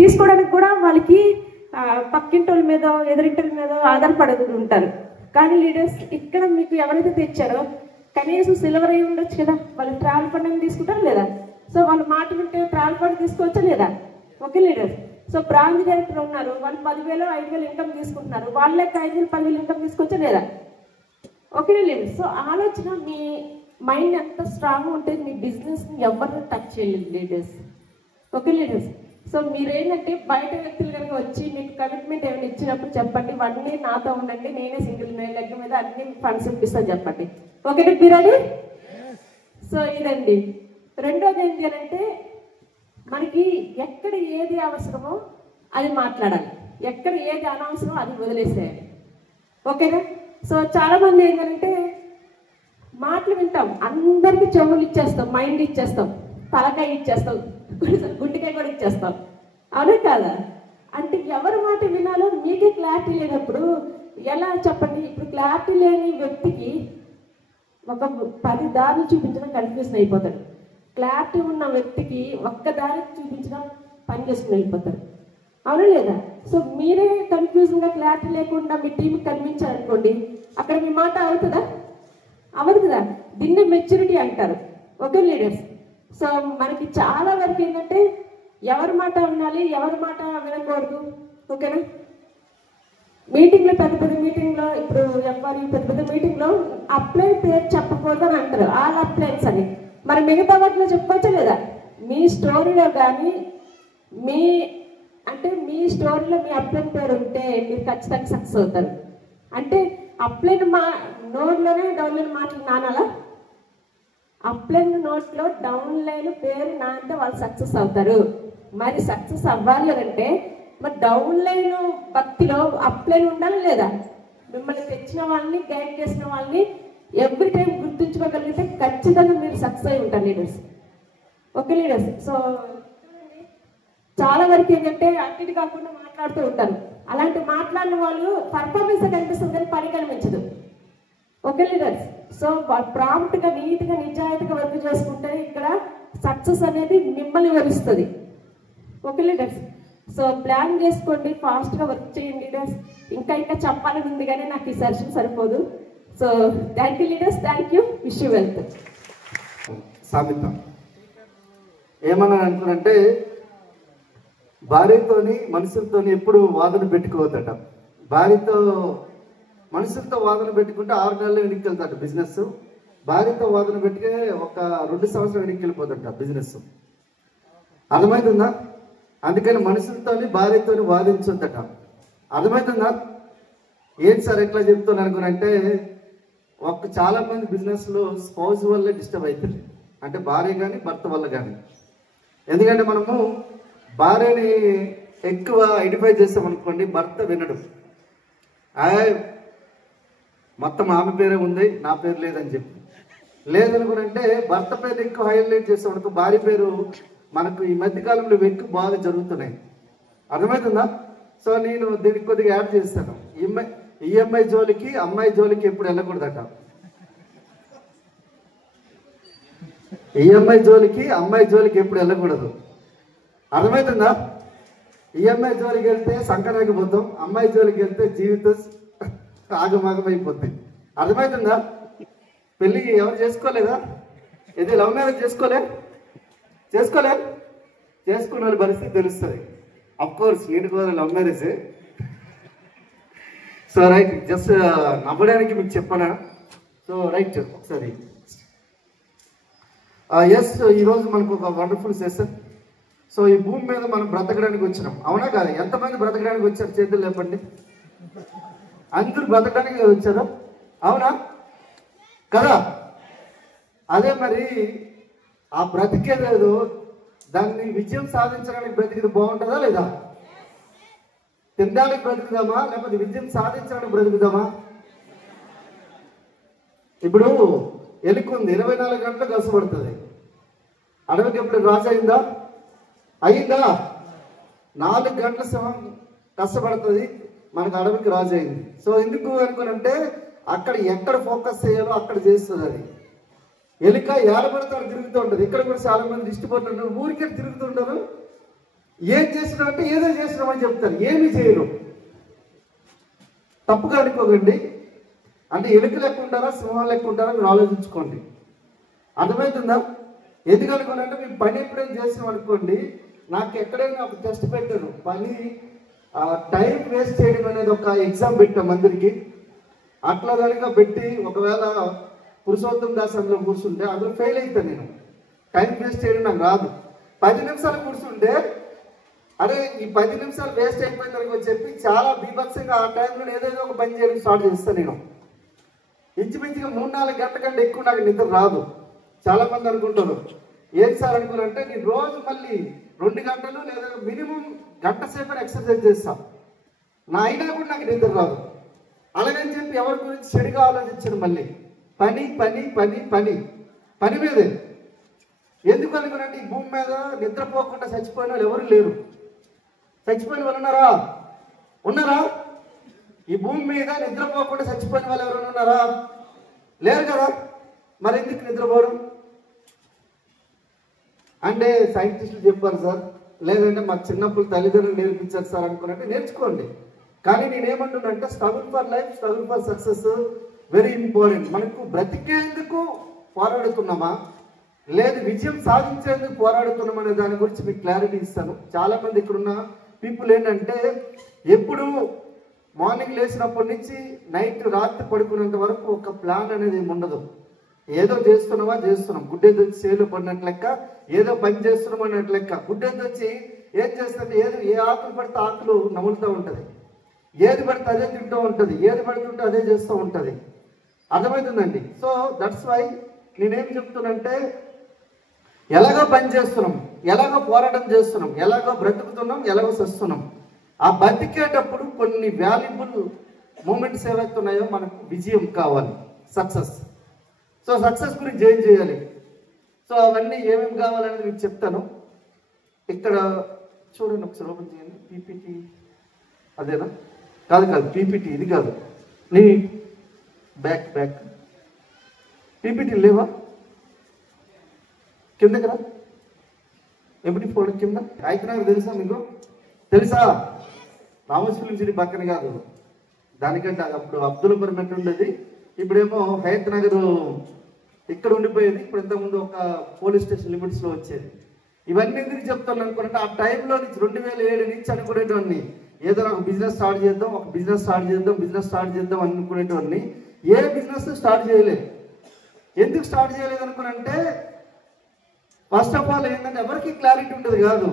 తీసుకోవడానికి కూడా వాళ్ళకి పక్కింటోళ్ళ మీద ఎదురింటోళ్ళ మీద ఆధారపడి ఉంటారు. కానీ లీడర్స్ ఇక్కడ మీకు ఎవరైతే తెచ్చారో కనీసం సిల్వర్ అయి ఉండొచ్చు కదా, వాళ్ళు ట్రావెల్ ఫండ్ అని తీసుకుంటారు లేదా? సో వాళ్ళ మాట వింటే ట్రావెల్ ఫండ్ తీసుకోవచ్చా లేదా? Okay leaders. So branch director ఉన్నారు, వాళ్ళు 10,000 5,000 ఇన్కమ్ తీసుకుంటున్నారు, వాళ్ళకి 5,000 10,000 ఇన్కమ్ తీసుకోవచ్చా లేదా? Okay leaders. సో ఆలోచన మీ మైండ్ ఎంత స్ట్రాంగ్ ఉంటే మీ బిజినెస్ని ఎవరిని టచ్ చేయలేదు లీడర్స్. Okay leaders. సో మీరేంటంటే బయట వ్యక్తులు కనుక వచ్చి మీకు కమిట్మెంట్ ఏమైనా ఇచ్చినప్పుడు చెప్పండి, ఇవన్నీ నాతో ఉండండి, నేనే సింగిల్ లెగ్ మీద అన్ని ఫండ్స్ ఇప్పిస్తాను చెప్పండి. ఓకే మీరండి. సో ఇదండి. రెండోది ఏంటి అని అంటే మనకి ఎక్కడ ఏది అవసరమో అది మాట్లాడాలి, ఎక్కడ ఏది అనవసరమో అది వదిలేసేయాలి. ఓకేనా? సో చాలామంది ఏంటంటే మాటలు వింటాం, అందరికీ చెవులు ఇచ్చేస్తాం, మైండ్ ఇచ్చేస్తాం, తలకాయ ఇచ్చేస్తాం, గుండెకాయ కూడా ఇచ్చేస్తాం. అవునా కాదా? అంటే ఎవరి మాట వినాలో మీకే క్లారిటీ లేనప్పుడు ఎలా చెప్పండి? ఇప్పుడు క్లారిటీ లేని వ్యక్తికి ఒక 10 దారులు చూపించడం కన్ఫ్యూజన్ అయిపోతాడు. క్లారిటీ ఉన్న వ్యక్తికి ఒక్క దారి చూపించడం పని చేసుకుని వెళ్ళిపోతాడు. అవునా లేదా? సో మీరే కన్ఫ్యూజన్గా క్లారిటీ లేకుండా మీ టీంకి కనిపించారనుకోండి, అక్కడ మీ మాట అవుతుందా? అవ్వదు కదా. దీన్ని మెచ్యూరిటీ అంటారు. Okay leaders. సో మనకి చాలా వరకు ఏంటంటే ఎవరి మాట వినాలి, ఎవరి మాట వినకూడదు. ఓకేనా? మీటింగ్లో పెద్ద మీటింగ్లో ఇప్పుడు ఎవరి పెద్ద మీటింగ్లో అప్లై పేరు చెప్పకూడదు అని అంటారు, ఆల్ అప్లైన్స్ అని. మరి మిగతా వాటిలో చెప్పుకోవచ్చా లేదా? మీ స్టోరీలో కానీ మీ స్టోరీలో మీ అప్లైన్ పేరు ఉంటే మీరు ఖచ్చితంగా సక్సెస్ అవుతారు. అంటే అప్లైన్ నోట్లోనే డౌన్లైన్ మాటలు నానాలా? అప్లైన్ నోట్లో డౌన్లైన్ పేరు నానితే వాళ్ళు సక్సెస్ అవుతారు. మరి సక్సెస్ అవ్వాలి అంటే మరి డౌన్లైన్ భక్తిలో అప్లైన్ ఉండాలి లేదా? మిమ్మల్ని తెచ్చిన వాళ్ళని, గైడ్ చేసిన వాళ్ళని ఎవ్రీ టైం గుర్తుంచుకోగలిగితే ఖచ్చితంగా మీరు సక్సెస్ అయి ఉంటారు లీడర్స్. Okay leaders. సో చాలా వరకు ఏంటంటే అన్నిటి కాకుండా మాట్లాడుతూ ఉంటారు. అలాంటి మాట్లాడిన వాళ్ళు పర్ఫార్మెన్స్ కనిపిస్తుంది కానీ పని కనిపించదు. Okay leaders. సో ప్రాంప్ట్గా నీట్గా నిజాయితీగా వర్క్ చేసుకుంటే ఇక్కడ సక్సెస్ అనేది మిమ్మల్ని వరిస్తుంది. Okay leaders. సో ప్లాన్ చేసుకోండి, ఫాస్ట్గా వర్క్ చేయండి లీడర్స్. ఇంకా చెప్పాలని ఉంది కానీ నాకు ఈ సెషన్ సరిపోదు. So thank you leaders, thank you, wish you wealth. సామెత ఏమన్నా అనుకున్నంటే భార్యతోని మనుషులతోని ఎప్పుడు వాదన పెట్టుకోవద్దట. భార్యతో మనుషులతో వాదన పెట్టుకుంటే 6 నెలలు వెనక్కి వెళ్తాడు బిజినెస్. భార్యతో వాదన పెట్టుకే ఒక 2 సంవత్సరాలు వెనక్కి వెళ్ళిపోతుంట బిజినెస్. అర్థమవుతుందా? అందుకని మనుషులతోని భార్యతోని వాదించొద్దట. అర్థమవుతుందా? ఏంటి సార్ ఎట్లా చెప్తాను అనుకున్నంటే చాలా మంది బిజినెస్లో స్పౌజ్ వల్లే డిస్టర్బ్ అవుతుంది. అంటే భార్య కానీ భర్త వల్ల కానీ. ఎందుకంటే మనము భార్యని ఎక్కువ ఐడెంటిఫై చేస్తామనుకోండి, భర్త వినడు. మొత్తం ఆమె పేరే ఉంది, నా పేరు లేదని చెప్పి. లేదనుకుంటే భర్త పేరు ఎక్కువ హైలైట్ చేస్తామనుకో, భార్య పేరు మనకు ఈ మధ్యకాలంలో ఎక్కువ బాగా జరుగుతున్నాయి. అర్థమవుతుందా? సో నేను దీనికి కొద్దిగా యాడ్ చేస్తాను. ఈఎంఐ జోలికి అమ్మాయి జోలికి ఎప్పుడు వెళ్ళకూడదట. ఈఎంఐ జోలికి అమ్మాయి జోలికి ఎప్పుడు వెళ్ళకూడదు. అర్థమవుతుందా? ఈఎంఐ జోలికి వెళ్తే సంకరాగిపోతాం, అమ్మాయి జోలికి వెళ్తే జీవితం ఆగమాగమైపోతుంది. అర్థమవుతుందా? పెళ్ళి ఎవరు చేసుకోలేదా? ఇది లవ్ మ్యారేజ్ చేసుకోలే చేసుకున్న వాళ్ళ పరిస్థితి తెలుస్తుంది. అఫ్కోర్స్ నేను కూడా లవ్ మ్యారేజే. సో రైట్, జస్ట్ నవ్వడానికి మీకు చెప్పనా? సో రైట్, ఒకసారి ఎస్, ఈరోజు మనకు ఒక వండర్ఫుల్ సెషన్. సో ఈ భూమి మీద మనం బ్రతకడానికి వచ్చినాం, అవునా కాదు? ఎంతమంది బ్రతకడానికి వచ్చారు చేతులు లేపండి. అందరూ బ్రతకడానికి వచ్చారు, అవునా కదా? అదే మరి ఆ బ్రతికేదేదో దాన్ని విజయం సాధించడానికి బ్రతికిది బాగుంటుందా లేదా? తినడానికి బ్రతుకుదామా లేకపోతే విజయం సాధించడానికి బ్రతుకుదామా? ఇప్పుడు ఎలుకుంది 24 గంటలు కష్టపడుతుంది. అడవికి ఎప్పుడు రాజు అయిందా? 4 గంటల సమయం కష్టపడుతుంది, మనకు అడవికి రాజు అయింది. సో ఎందుకు అనుకునంటే అక్కడ ఎక్కడ ఫోకస్ చేయాలో అక్కడ చేస్తుంది. అది ఎలుక ఏడబడతాడు తిరుగుతూ ఉంటుంది. ఇక్కడ కూడా చాలా మంది ఇష్టపడుతుంటారు, ఊరికే తిరుగుతుంటారు, ఏం చేసినావు అంటే ఏదో చేసినామని చెప్తారు, ఏమి చేయరు. తప్పుగా అనుకోకండి. అంటే ఎలుక లెక్క ఉంటారా సింహం లెక్క ఉంటారా మీరు ఆలోచించుకోండి. అర్థమవుతుందా? ఎందుకు అనుకోనంటే మీరు పని ఎప్పుడైనా చేసాం అనుకోండి, నాకు ఎక్కడైనా ఒక టెస్ట్ పెట్టారు పని టైం వేస్ట్ చేయడం అనేది ఒక ఎగ్జామ్ పెట్టాం అందరికి. అట్లా కనుక పెట్టి ఒకవేళ పురుషోత్తం దాస్ అందులో కూర్చుంటే అందులో ఫెయిల్ అవుతాను నేను. టైం వేస్ట్ చేయడం నాకు రాదు. 10 నిమిషాలు కూర్చుంటే అరే ఈ 10 నిమిషాలు వేస్ట్ అయిపోయిందని చెప్పి చాలా బీభత్సంగా ఆ టైంలో ఏదైనా ఒక పని చేయడం స్టార్ట్ చేస్తాను నేను. ఇంచుమించుగా 3-4 గంటల కంటే ఎక్కువ నాకు నిద్ర రాదు. చాలా మంది అనుకుంటారు ఏం సార్ అనుకున్నారంటే నేను రోజు మళ్ళీ 2 గంటలు లేదా మినిమం గంట సేపు ఎక్సర్సైజ్ చేస్తాను, నా అయినా కూడా నాకు నిద్ర రాదు. అలాగని చెప్పి ఎవరి గురించి చెడుగా ఆలోచించను. మళ్ళీ పని పని పని పని పని మీదే. ఎందుకు అనుకున్నారంటే ఈ భూమి మీద నిద్రపోకుండా చచ్చిపోయిన వాళ్ళు ఎవరు లేరు. చచ్చిపోయిన వాళ్ళు ఉన్నారా? ఉన్నారా? ఈ భూమి మీద నిద్రపోకుండా చచ్చిపోయిన వాళ్ళు ఎవరైనా ఉన్నారా? లేరు కదా. మరి ఎందుకు నిద్రపోవడం అంటే సైంటిస్టులు చెప్పారు సార్, లేదంటే మా చిన్నప్పుడు తల్లిదండ్రులు నేర్పించారు సార్ అనుకున్నట్టు నేర్చుకోండి. కానీ నేనేమంటున్నానంటే struggle for life, struggle for success very important. మనకు బ్రతికేందుకు పోరాడుతున్నామా లేదు విజయం సాధించేందుకు పోరాడుతున్నాం అనే దాని గురించి మీకు క్లారిటీ ఇస్తాను. చాలా మంది ఇక్కడున్న పీపుల్ ఏంటంటే ఎప్పుడు మార్నింగ్ లేచినప్పటి నుంచి నైట్ రాత్రి పడుకునేంత వరకు ఒక ప్లాన్ అనేది ఏమి ఉండదు. ఏదో చేస్తున్నామా చేస్తున్నాం, గుడ్డేది వచ్చి చేలు పడినట్టు లెక్క, ఏదో పని చేస్తున్నాం అన్నట్టు లెక్క. గుడ్డేది వచ్చి ఏం చేస్తుంది, ఏ ఆకులు పడితే ఆకులు నములుతూ ఉంటుంది, ఏది పడితే అదే తింటూ ఉంటుంది, ఏది పడుతుంటే అదే చేస్తూ ఉంటుంది. అర్థమవుతుందండి? సో దట్స్ వై నేనేం చెప్తున్నానంటే ఎలాగో పని చేస్తున్నాం, ఎలాగో పోరాటం చేస్తున్నాం, ఎలాగో బ్రతుకుతున్నాం, ఎలాగో చేస్తున్నాం. ఆ బతికేటప్పుడు కొన్ని వాల్యుబుల్ మూమెంట్స్ ఏవైతే ఉన్నాయో మనకు విజయం కావాలి, సక్సెస్. సో సక్సెస్ గురించి ఏం చేయాలి, సో అవన్నీ ఏమేమి కావాలనేది మీకు చెప్తాను. ఇక్కడ చూడండి ఒకసారి ఓపెన్ చేయండి. పీపీటీ అదేనా? కాదు కాదు, పీపీటీ ఇది కాదు, నీ బ్యాక్ పీపీటీ లేవా? కిందకి రా. ఎప్పుడు ఫోన్ కింద హైదరాబాద్ తెలుసా మీకు? తెలుసా? రామోజీ ఫిలిం సిటీ పక్కన కాదు, దానికంటే అప్పుడు అబ్దుల్ పర్మిట్ ఉండేది, ఇప్పుడేమో హయత్ నగర్ ఇక్కడ ఉండిపోయేది. ఇప్పుడు ఇంతకుముందు ఒక పోలీస్ స్టేషన్ లిమిట్స్లో వచ్చేది. ఇవన్నీ ఎందుకు చెప్తాను అనుకుంటే ఆ టైంలో నుంచి 2007 నుంచి అనుకునేటవన్నీ ఏదో ఒక బిజినెస్ స్టార్ట్ చేద్దాం, ఒక బిజినెస్ స్టార్ట్ చేద్దాం అనుకునేటవన్నీ ఏ బిజినెస్ స్టార్ట్ చేయలేదు. ఎందుకు స్టార్ట్ చేయలేదు అనుకునంటే ఫస్ట్ ఆఫ్ ఆల్ ఏంటంటే ఎవరికి క్లారిటీ ఉండదు కాదు.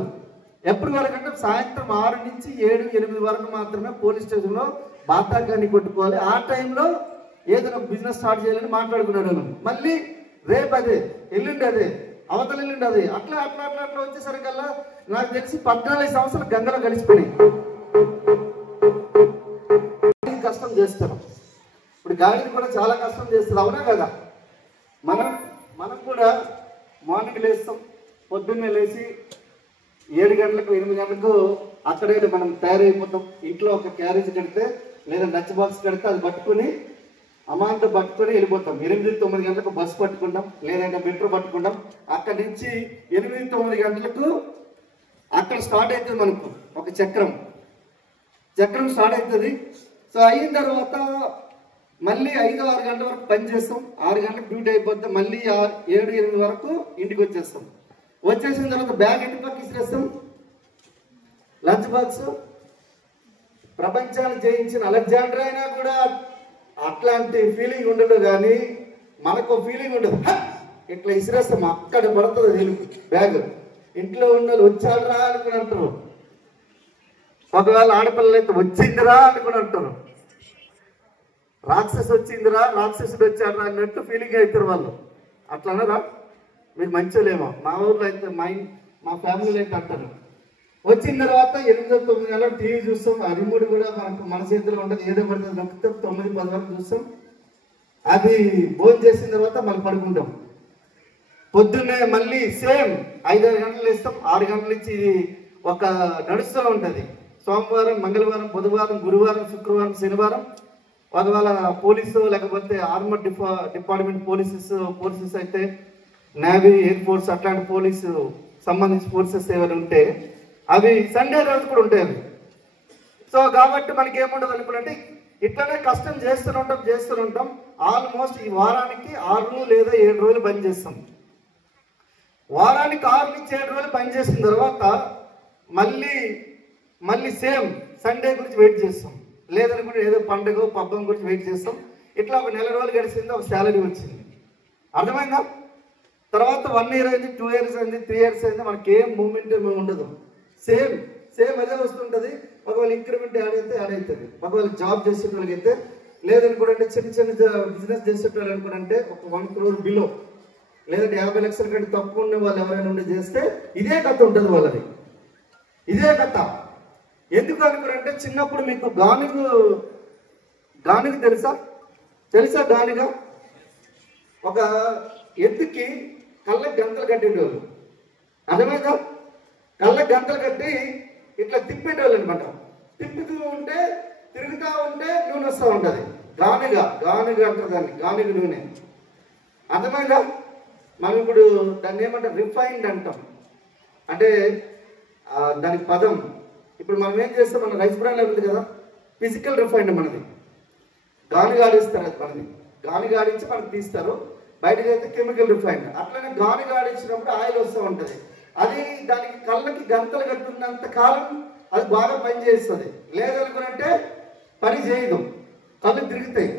ఎప్పటి వరకు అంటే సాయంత్రం 6 నుంచి 7-8 వరకు మాత్రమే పోలీస్ స్టేషన్లో బాతాకాన్ని కొట్టుకోవాలి. ఆ టైంలో ఏదైనా బిజినెస్ స్టార్ట్ చేయాలని మాట్లాడుకున్నాడు. మళ్ళీ రేపు అదే, ఎల్లుండి అదే, అవతల ఎల్లుండి అదే, అట్లా అట్లా అట్లా అట్లా వచ్చేసరికల్లా నాకు తెలిసి 14 సంవత్సరాలు గంగలో గడిచిపోయినాయి. కష్టం చేస్తాం. ఇప్పుడు గాడిని కూడా చాలా కష్టం చేస్తుంది, అవునా కదా? మనం కూడా మార్నింగ్ లేస్తాం, పొద్దున్నే లేచి 7 గంటలకు 8 గంటలకు అక్కడే మనం తయారైపోతాం. ఇంట్లో ఒక క్యారేజ్ కడితే లేదా లంచ్ బాక్స్ కడితే అది పట్టుకుని అమాంతం పట్టుకొని వెళ్ళిపోతాం. 8-9 గంటలకు బస్సు పట్టుకుంటాం, లేదంటే మెట్రో పట్టుకుంటాం. అక్కడి నుంచి 8-9 గంటలకు అక్కడ స్టార్ట్ అవుతుంది మనకు ఒక చక్రం స్టార్ట్ అవుతుంది. సో అయిన తర్వాత మళ్ళీ 5-6 గంటల వరకు పని చేస్తాం. 6 గంటలకు డ్యూటీ అయిపోతే మళ్ళీ 7-8 వరకు ఇంటికి వచ్చేస్తాం. వచ్చేసిన తర్వాత బ్యాగ్ ఇంటి పక్క ఇసిరేస్తాం, లంచ్ బాక్స్. ప్రపంచాన్ని జయించిన అలెగ్జాండర్ అయినా కూడా అట్లాంటి ఫీలింగ్ ఉండదు, కానీ మనకు ఫీలింగ్ ఉండదు. ఇట్లా ఇసిరేస్తాం, అక్కడ పడుతుంది తెలుగు బ్యాగ్. ఇంట్లో ఉన్న వచ్చాడరా అనుకుని అంటారు. ఒకవేళ ఆడపిల్లలు అయితే వచ్చిందిరా అనుకుని అంటారు. రాక్షసు వచ్చిందిరా, రాక్షసుడు వచ్చాడరా అన్నట్టు ఫీలింగ్ అవుతారు వాళ్ళు. అట్లా అన్నారా? మీరు మంచిలేమో. మా ఊర్లో అయితే మా ఫ్యామిలీలో అయితే అంటారు. వచ్చిన తర్వాత 8-9 గంటలకు టీవీ చూస్తాం. ఆ రిమోట్ కూడా మన చేతిలో ఉంటుంది, ఏదో పడుతుంది నొక్కుతాం. 9-10 వరకు చూస్తాం. అది భోజనం చేసిన తర్వాత మళ్ళీ పడుకుంటాం. పొద్దున్నే మళ్ళీ సేమ్ 5-6 గంటలు వేస్తాం. 6 గంటల నుంచి ఇది ఒక నడుస్తూ ఉంటుంది. సోమవారం, మంగళవారం, బుధవారం, గురువారం, శుక్రవారం, శనివారం. ఒకవేళ పోలీసు లేకపోతే ఆర్మర్ డిపార్ట్మెంట్ పోలీసెస్ అయితే నేవీ, ఎయిర్ ఫోర్స్ అట్లాంటి పోలీసు సంబంధించి ఫోర్సెస్ ఏమైనా ఉంటే అవి సండే రోజు కూడా ఉంటాయి అవి. సో కాబట్టి మనకి ఏముండదు అనుకుంటే ఇట్లనే కష్టం చేస్తూనే ఉంటాం. ఆల్మోస్ట్ ఈ వారానికి 6 లేదా 7 రోజులు పని చేస్తాం. వారానికి 6 నుంచి 7 రోజులు పని చేసిన తర్వాత మళ్ళీ సేమ్ సండే గురించి వెయిట్ చేస్తాం. లేదనుకుంటే ఏదో పండుగ పబ్బం గురించి వెయిట్ చేస్తాం. ఇట్లా ఒక నెల రోజులు గడిచింది, ఒక శాలరీ వచ్చింది. అర్థమైందా? తర్వాత 1 year అయింది, 2 years అయింది, 3 years అయింది, మనకి ఏం మూమెంట్ ఉండదు. సేమ్ అదే వస్తుంటుంది. ఒకవేళ ఇంక్రిమెంట్ యాడ్ అవుతుంది. ఒకవేళ జాబ్ చేసే వాళ్ళకి అయితే, లేదనుకుంటే చిన్న బిజినెస్ చేసేటోళ్ళు అనుకుంటే ఒక 1 crore బిలో, లేదంటే 50 లక్షల కంటే తక్కువ ఉన్న వాళ్ళు ఎవరైనా ఉండి చేస్తే ఇదే కథ ఉంటుంది వాళ్ళది. ఇదే కథ. ఎందుకు అనుకుంటే చిన్నప్పుడు మీకు గానుగ తెలుసా గానుగ? ఒక ఎత్తుకి కళ్ళకి గంతలు కట్టేటోళ్ళు. అర్థమైందా? కళ్ళకి గంతలు కట్టి ఇట్లా తిప్పేటోళ్ళు అనమాట. తిరుగుతూ ఉంటే నూనె వస్తూ ఉంటుంది. గానుగ అంటారు దాన్ని, గానుగ నూనె. అర్థమైందా? మనం ఇప్పుడు దాన్ని ఏమంటాం, రిఫైన్డ్ అంటాం. అంటే దానికి పదం. ఇప్పుడు మనం ఏం చేస్తాం, మన రైస్ బ్రాండ్ ఉంది కదా, ఫిజికల్ రిఫైన్డ్ మనది. గానుగ ఆడిస్తారు, అది మనది. గానుగ ఆడించి మనకు తీస్తారు. బయటకు అయితే కెమికల్ రిఫైన్డ్. అట్లనే గానుగ ఆడించినప్పుడు ఆయిల్ వస్తూ ఉంటుంది. అది దానికి కళ్ళకి గంతలు కట్టున్నంత కాలం అది బాగా పనిచేస్తుంది. లేదనుకునంటే పని చేయదు. కళ్ళు తిరుగుతాయి,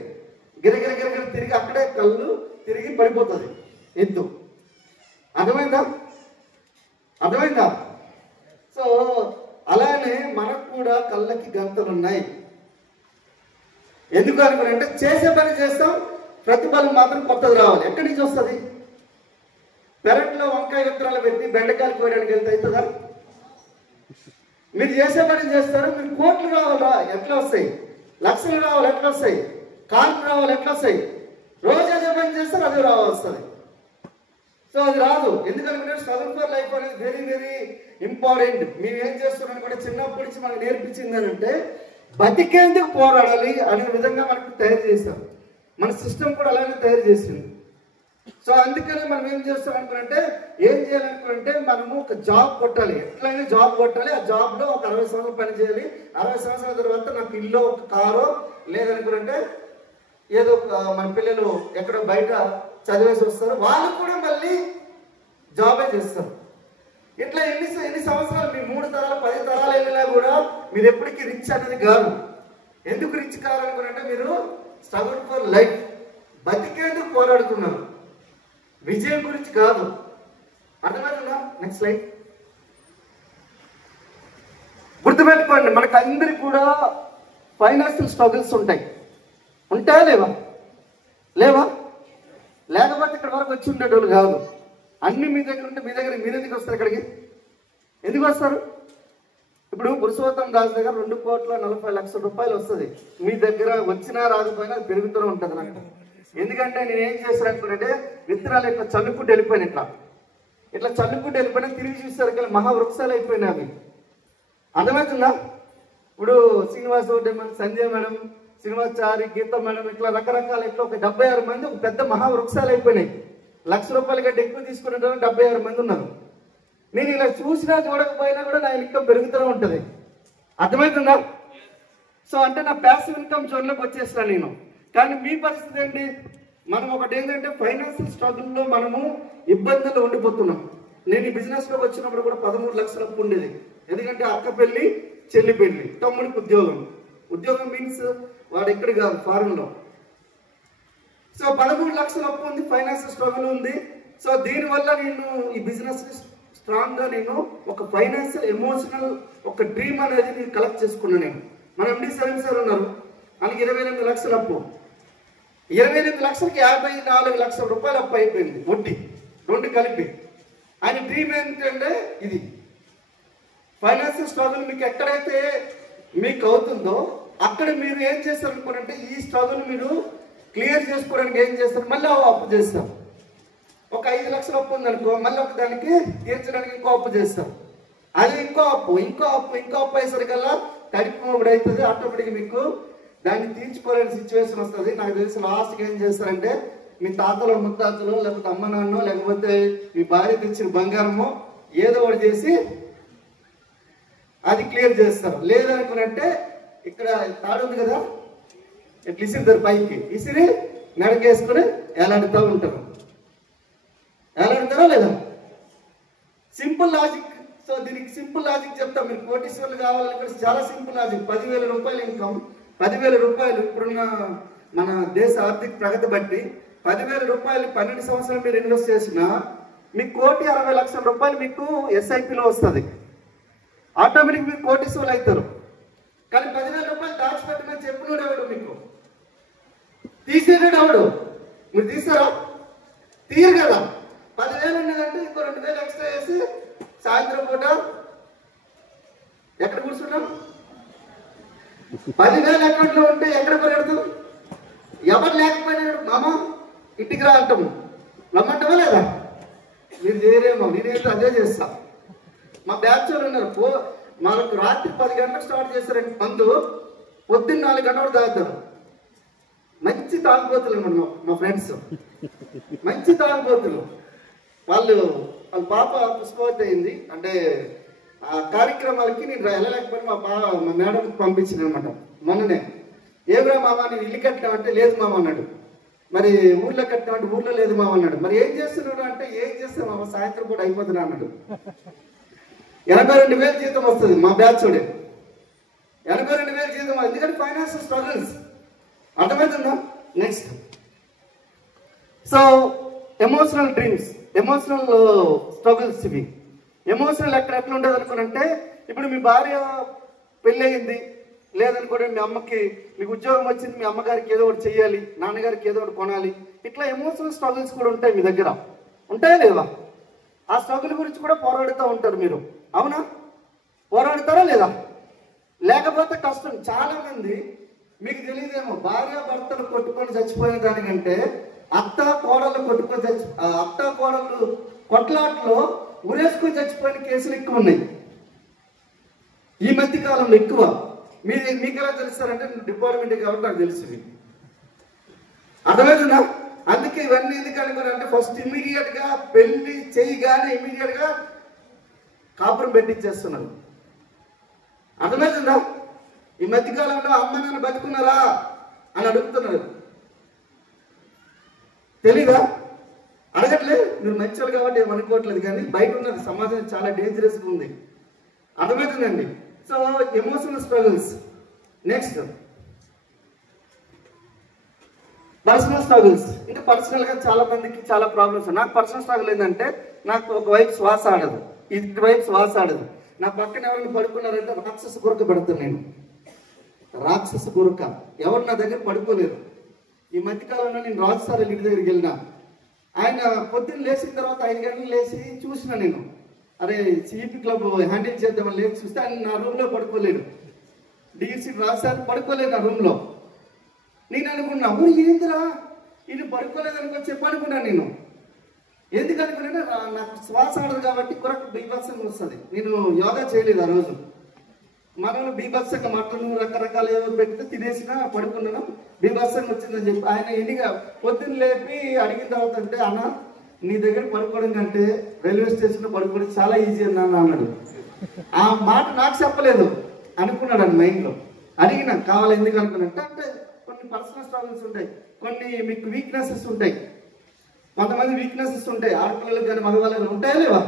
గిరగిర తిరిగి అక్కడే కళ్ళు తిరిగి పడిపోతుంది ఎద్దు. అర్థమైందా? సో అలానే మనకు కూడా కళ్ళకి గంతలు ఉన్నాయి. ఎందుకు అనుకునంటే చేసే పని చేస్తాం, ప్రతిఫలం మాత్రం కొత్తది రావాలి. ఎక్కడి నుంచి వస్తుంది? పెరట్లో వంకాయ విత్తనాలు పెట్టి బెండకాయలు కోయడానికి వెళ్తే అవుతుందా? మీరు చేసే పని చేస్తారు, మీరు కోట్లు రావాలా ఎట్లా వస్తాయి? లక్షలు రావాలి ఎట్లా వస్తాయి? కార్లు రావాలి ఎట్లా వస్తాయి? రోజు అదే పని చేస్తారు, అదే వస్తుంది. సో అది రాదు. ఎందుకంటే స్ట్రగుల్ ఫర్ లైఫ్ అనేది వెరీ వెరీ ఇంపార్టెంట్. మేము ఏం చేస్తున్నాం కూడా చిన్నప్పటి నుంచి మనకు నేర్పించింది అని అంటే బతికేందుకు పోరాడాలి అనే విధంగా మనకు తయారు చేశారు. మన సిస్టమ్ కూడా అలానే తయారు చేసింది. సో అందుకని మనం ఏం చేస్తాం అనుకుంటే, ఏం చేయాలనుకుంటే మనము ఒక జాబ్ కొట్టాలి. ఎట్లయినా జాబ్ కొట్టాలి. ఆ జాబ్లో ఒక 60 సంవత్సరాలు పని చేయాలి. 60 సంవత్సరాల తర్వాత నాకు ఇల్లు, ఒక కారో, లేదనుకుంటే ఏదో మన పిల్లలు ఎక్కడో బయట చదివేసి వస్తారు, వాళ్ళు కూడా మళ్ళీ జాబే చేస్తారు. ఇట్లా ఎన్ని సంవత్సరాలు మీ 3 తరాలు 10 తరాలు వెళ్ళినా కూడా మీరు ఎప్పటికీ రిచ్ అనేది కాదు. ఎందుకు రిచ్ కావాలనుకుంటే మీరు స్ట్రగుల్ ఫర్ లైఫ్, బతికేందుకు పోరాడుతున్నారు, విజయం గురించి కాదు. అర్థమవుతుందా? Next slide. గుర్తుపెట్టుకోండి, మనకు అందరికి కూడా ఫైనాన్షియల్ స్ట్రగుల్స్ ఉంటాయా లేవా? లేకపోతే ఇక్కడ వరకు వచ్చి ఉండేటోళ్ళు కాదు. అన్ని మీ దగ్గర ఉంటే మీ దగ్గర మీరు ఎందుకు వస్తారు? ఇక్కడికి ఎందుకు వస్తారు? ఇప్పుడు పురుషోత్తం రాజు దగ్గర 2,40,00,000 రూపాయలు వస్తుంది. మీ దగ్గర వచ్చినా రాకపోయినా అది పెరుగుతూనే ఉంటుంది నాకు. ఎందుకంటే నేను ఏం చేస్తాను అనుకుంటే విత్తనాలు ఇట్లా చల్లుకుంటూ వెళ్ళిపోయాను. ఇట్లా చల్లుకుంటూ వెళ్ళిపోయినా తిరిగి చూసేసరికి మహావృక్షాలు అయిపోయినాయి అవి. అర్థమవుతుందా? ఇప్పుడు శ్రీనివాస్ సంజయ్ మేడం, శ్రీనివాసారి, గీత మేడం, ఇట్లా రకరకాల ఇట్లా ఒక 76 మంది ఒక పెద్ద మహావృక్షాలు అయిపోయినాయి. 1,00,000 రూపాయల కంటే ఎక్కువ తీసుకునే 76 మంది ఉన్నారు. నేను ఇలా చూసినా చూడకపోయినా కూడా నా ఇన్కమ్ పెరుగుతూనే ఉంటుంది. అర్థమవుతుందా? సో అంటే నా ప్యాసివ్ ఇన్కమ్ జోన్లోకి వచ్చేస్తాను నేను. కానీ మీ పరిస్థితి ఏంటి? మనం ఒకటి ఏంటంటే ఫైనాన్షియల్ స్ట్రగుల్లో మనము ఇబ్బందులు ఉండిపోతున్నాం. నేను ఈ బిజినెస్లోకి వచ్చినప్పుడు కూడా 13 లక్షల అప్పు ఉండేది. ఎందుకంటే అక్క పెళ్ళి, చెల్లి పెళ్ళి, తమ్ముడికి ఉద్యోగం మీన్స్ వాడు ఎక్కడ కాదు, ఫారెన్లో. సో 13 లక్షల అప్పు ఉంది, ఫైనాన్షియల్ స్ట్రగుల్ ఉంది. సో దీనివల్ల నేను ఈ బిజినెస్ స్ట్రాంగ్గా నేను ఒక ఫైనాన్షియల్ ఎమోషనల్ ఒక డ్రీమ్ అనేది నేను కలెక్ట్ చేసుకున్నాను. నేను మన ఎండి సలీం సార్ ఉన్నారు, ఆయనకి 28 లక్షల అప్పు. 28 లక్షలకి 54 లక్షల రూపాయలు అప్పు అయిపోయింది, వడ్డీ 2 కలిపి. ఆయన డ్రీమ్ ఏంటంటే ఇది ఫైనాన్షియల్ స్ట్రగుల్. మీకు ఎక్కడైతే మీకు అవుతుందో అక్కడ మీరు ఏం చేస్తారు అనుకోనంటే ఈ స్ట్రగుల్ మీరు క్లియర్ చేసుకోవడానికి ఏం చేస్తారు, మళ్ళీ అప్పు చేస్తారు. ఒక 5 లక్షల అప్పు ఉందనుకో, మళ్ళీ ఒక దానికి తీర్చడానికి ఇంకో అప్పు చేస్తారు. అది ఇంకో అప్పు అయ్యేసరికల్లా తడిపినప్పుడు అవుతుంది. ఆటోమేటిక్గా మీకు దాన్ని తీర్చుకోలేని సిచ్యువేషన్ వస్తుంది. నాకు తెలిసి లాస్ట్కి ఏం చేస్తారంటే మీ తాతలో ముత్తాతలో, లేకపోతే అమ్మ నాన్నో, లేకపోతే మీ భార్య తెచ్చిన బంగారమో ఏదో ఒకటి చేసి అది క్లియర్ చేస్తారు. లేదనుకునంటే ఇక్కడ తాడు ఉంది కదా, ఇట్లా ఇసిరిద్దరు పైకి, ఇసిరి నడకేసుకుని ఎలాడుతూ ఉంటారు. ఎలాడుతారా లేదా? Simple logic. సో దీనికి సింపుల్ లాజిక్ చెప్తాం. మీరు కోటీశ్వర్లు కావాలనుకుంటే చాలా సింపుల్ లాజిక్. 10,000 రూపాయలు ఇన్కమ్, 10,000 రూపాయలు ఇప్పుడున్న మన దేశ ఆర్థిక ప్రగతి బట్టి 10,000 రూపాయలు 12 సంవత్సరాలు మీరు ఇన్వెస్ట్ చేసినా మీకు 1,60,00,000 రూపాయలు మీకు ఎస్ఐపిలో వస్తుంది. ఆటోమేటిక్ మీరు కోటీశ్వర్లు అవుతారు. కానీ 10,000 రూపాయలు దాచిపెట్టమని చెప్పినోడు ఎవడు? మీకు తీసేటాడు ఎవడు? మీరు తీస్తారా? తీయరు కదా. 10,000 ఉన్నదంటే ఇంకో 2,000 ఎక్స్ట్రా వేసి సాయంత్రం పూట ఎక్కడ కూర్చుంటాం? 10,000 అకౌంట్లో ఉంటే ఎక్కడ పరిగెడతాం? ఎవరు లేకపోయినా మామ ఇంటికి రా అంటాము. రమ్మంటావా లేదా? మీరు చేయరేమో, నేనైతే అదే చేస్తా. మా బ్యాచ్ వాళ్ళు ఉన్నారు, మనకు రాత్రి 10 గంటలకు స్టార్ట్ చేస్తారండి మందు, పొద్దున్న 4 గంటలకు తాగుతారు. మంచి తాగుబోతులు అనమాట మా ఫ్రెండ్స్, మంచి తాగుబోతులు. వాళ్ళ పాప పుష్పవతి అయింది. అంటే ఆ కార్యక్రమాలకి నేను వెళ్ళలేకపోయినా మా మేడంకి పంపించిన అనమాట. మొన్ననే ఏమ్రా మామ నేను ఇల్లు కట్టామంటే లేదు మామ అన్నాడు. మరి ఊళ్ళో కట్టామంటే ఊళ్ళో లేదు మామ అన్నాడు. మరి ఏం చేస్తున్నాడు అంటే ఏం చేస్తాం మామ సాయంత్రం కూడా అయిపోతున్నా అన్నాడు. 82,000 జీతం వస్తుంది మా బ్యాచ్ చూడే. 82,000 జీతం, ఎందుకంటే ఫైనాన్షియల్ స్ట్రగుల్స్. అర్థమవుతుందా? Next, so emotional dreams, emotional struggles ఇవి. ఎమోషనల్ ఎట్లా ఉండదు అనుకునంటే, ఇప్పుడు మీ భార్య పెళ్ళి అయింది, లేదనుకోండి మీ అమ్మకి మీకు ఉద్యోగం వచ్చింది, మీ అమ్మగారికి ఏదో ఒకటి చెయ్యాలి, నాన్నగారికి ఏదో ఒకటి కొనాలి. ఇట్లా ఎమోషనల్ స్ట్రగుల్స్ కూడా ఉంటాయి మీ దగ్గర, ఉంటాయా లేదా? ఆ స్ట్రగుల్ గురించి కూడా పోరాడుతూ ఉంటారు మీరు, అవునా? పోరాడతారా లేదా? లేకపోతే కష్టం. చాలా మంది మీకు తెలియదేమో, భార్య భర్తలు కొట్టుకొని చచ్చిపోయిన దానికంటే అత్త కోడళ్ళు అత్త కోడళ్ళు కొట్లాట్లో ఉరేసుకొని చచ్చిపోయిన కేసులు ఎక్కువ ఉన్నాయి ఈ మధ్య కాలంలో, ఎక్కువ. మీకు ఎలా తెలుస్తారంటే డిపార్ట్మెంట్ కాబట్టి నాకు తెలుసు. అర్థమవుతుందా? అందుకే ఇవన్నీ ఎందుకు అనుకున్నారంటే, ఫస్ట్ ఇమీడియట్ గా పెళ్లి చేయగానే ఇమీడియట్ గా కాపురం పెట్టించేస్తున్నారు. అర్థమవుతుందా? ఈ మధ్యకాలంలో అమ్మ నాన్న బతుకున్నారా అని అడుగుతున్నారు. తెలీదా? అడగట్లేదు. మీరు మంచోళ్ళు కాబట్టి ఏమనుకోవట్లేదు, కానీ బయట ఉన్నది సమాజం చాలా డేంజరస్గా ఉంది. అర్థమవుతుందండి? So emotional struggles. Next, personal struggles. ఇంకా పర్సనల్ గా చాలా మందికి చాలా ప్రాబ్లమ్స్. నాకు పర్సనల్ స్ట్రగుల్ ఏంటంటే, నాకు ఒక వైపు శ్వాస ఆడదు, ఇది వైపు శ్వాస ఆడదు. నా పక్కన ఎవరైనా పడుకున్నారంటే రాక్షస గురక పెడతాను నేను. రాక్షస గురక. ఎవరు నా దగ్గర పడుకోలేరు. ఈ మధ్యకాలంలో నేను రాజుసారి ఇంటి దగ్గరికి వెళ్ళినా, ఆయన పొద్దున్న లేచిన తర్వాత 5 గంటలు లేచి చూసిన నేను, అరే సిఈపి క్లబ్ హ్యాండిల్ చేద్దామని లేచి చూస్తే ఆయన నా రూమ్లో పడుకోలేడు. డిఎస్సి రాజుసారి పడుకోలేదు నా రూమ్లో. నేను అనుకున్నా, ఏందిరా ఇది పడుకోలేదు అనుకో చెప్పనుకున్నా నేను. ఎందుకు అనుకున్నా, నాకు శ్వాస ఆడదు కాబట్టి కొరకు బీభత్సంగా వస్తుంది. నేను యోగా చేయలేదు ఆ రోజు. మనం బీభత్సంగా మటను రకరకాల ఏదో పెడితే తినేసినా పడుకున్నాను, బీభత్సంగా వచ్చిందని చెప్పి ఆయన ఎన్నిగా పొద్దున్న లేపి అడిగిన తర్వాత అంటే, అన్న నీ దగ్గర పడుకోవడం కంటే రైల్వే స్టేషన్లో పడుకోవడం చాలా ఈజీ అన్నాడు. ఆ మాట నాకు చెప్పలేదు అనుకున్నాడు అని మైండ్లో. అడిగినా కావాలి ఎందుకు అనుకున్నట్టు అంటే, కొన్ని పర్సనల్ స్ట్రగుల్స్ ఉంటాయి, కొన్ని మీకు వీక్నెసెస్ ఉంటాయి. కొంతమంది వీక్నెసెస్ ఉంటాయి, ఆడపిల్లలకు కానీ మగవాళ్ళకి ఉంటాయా లేవా?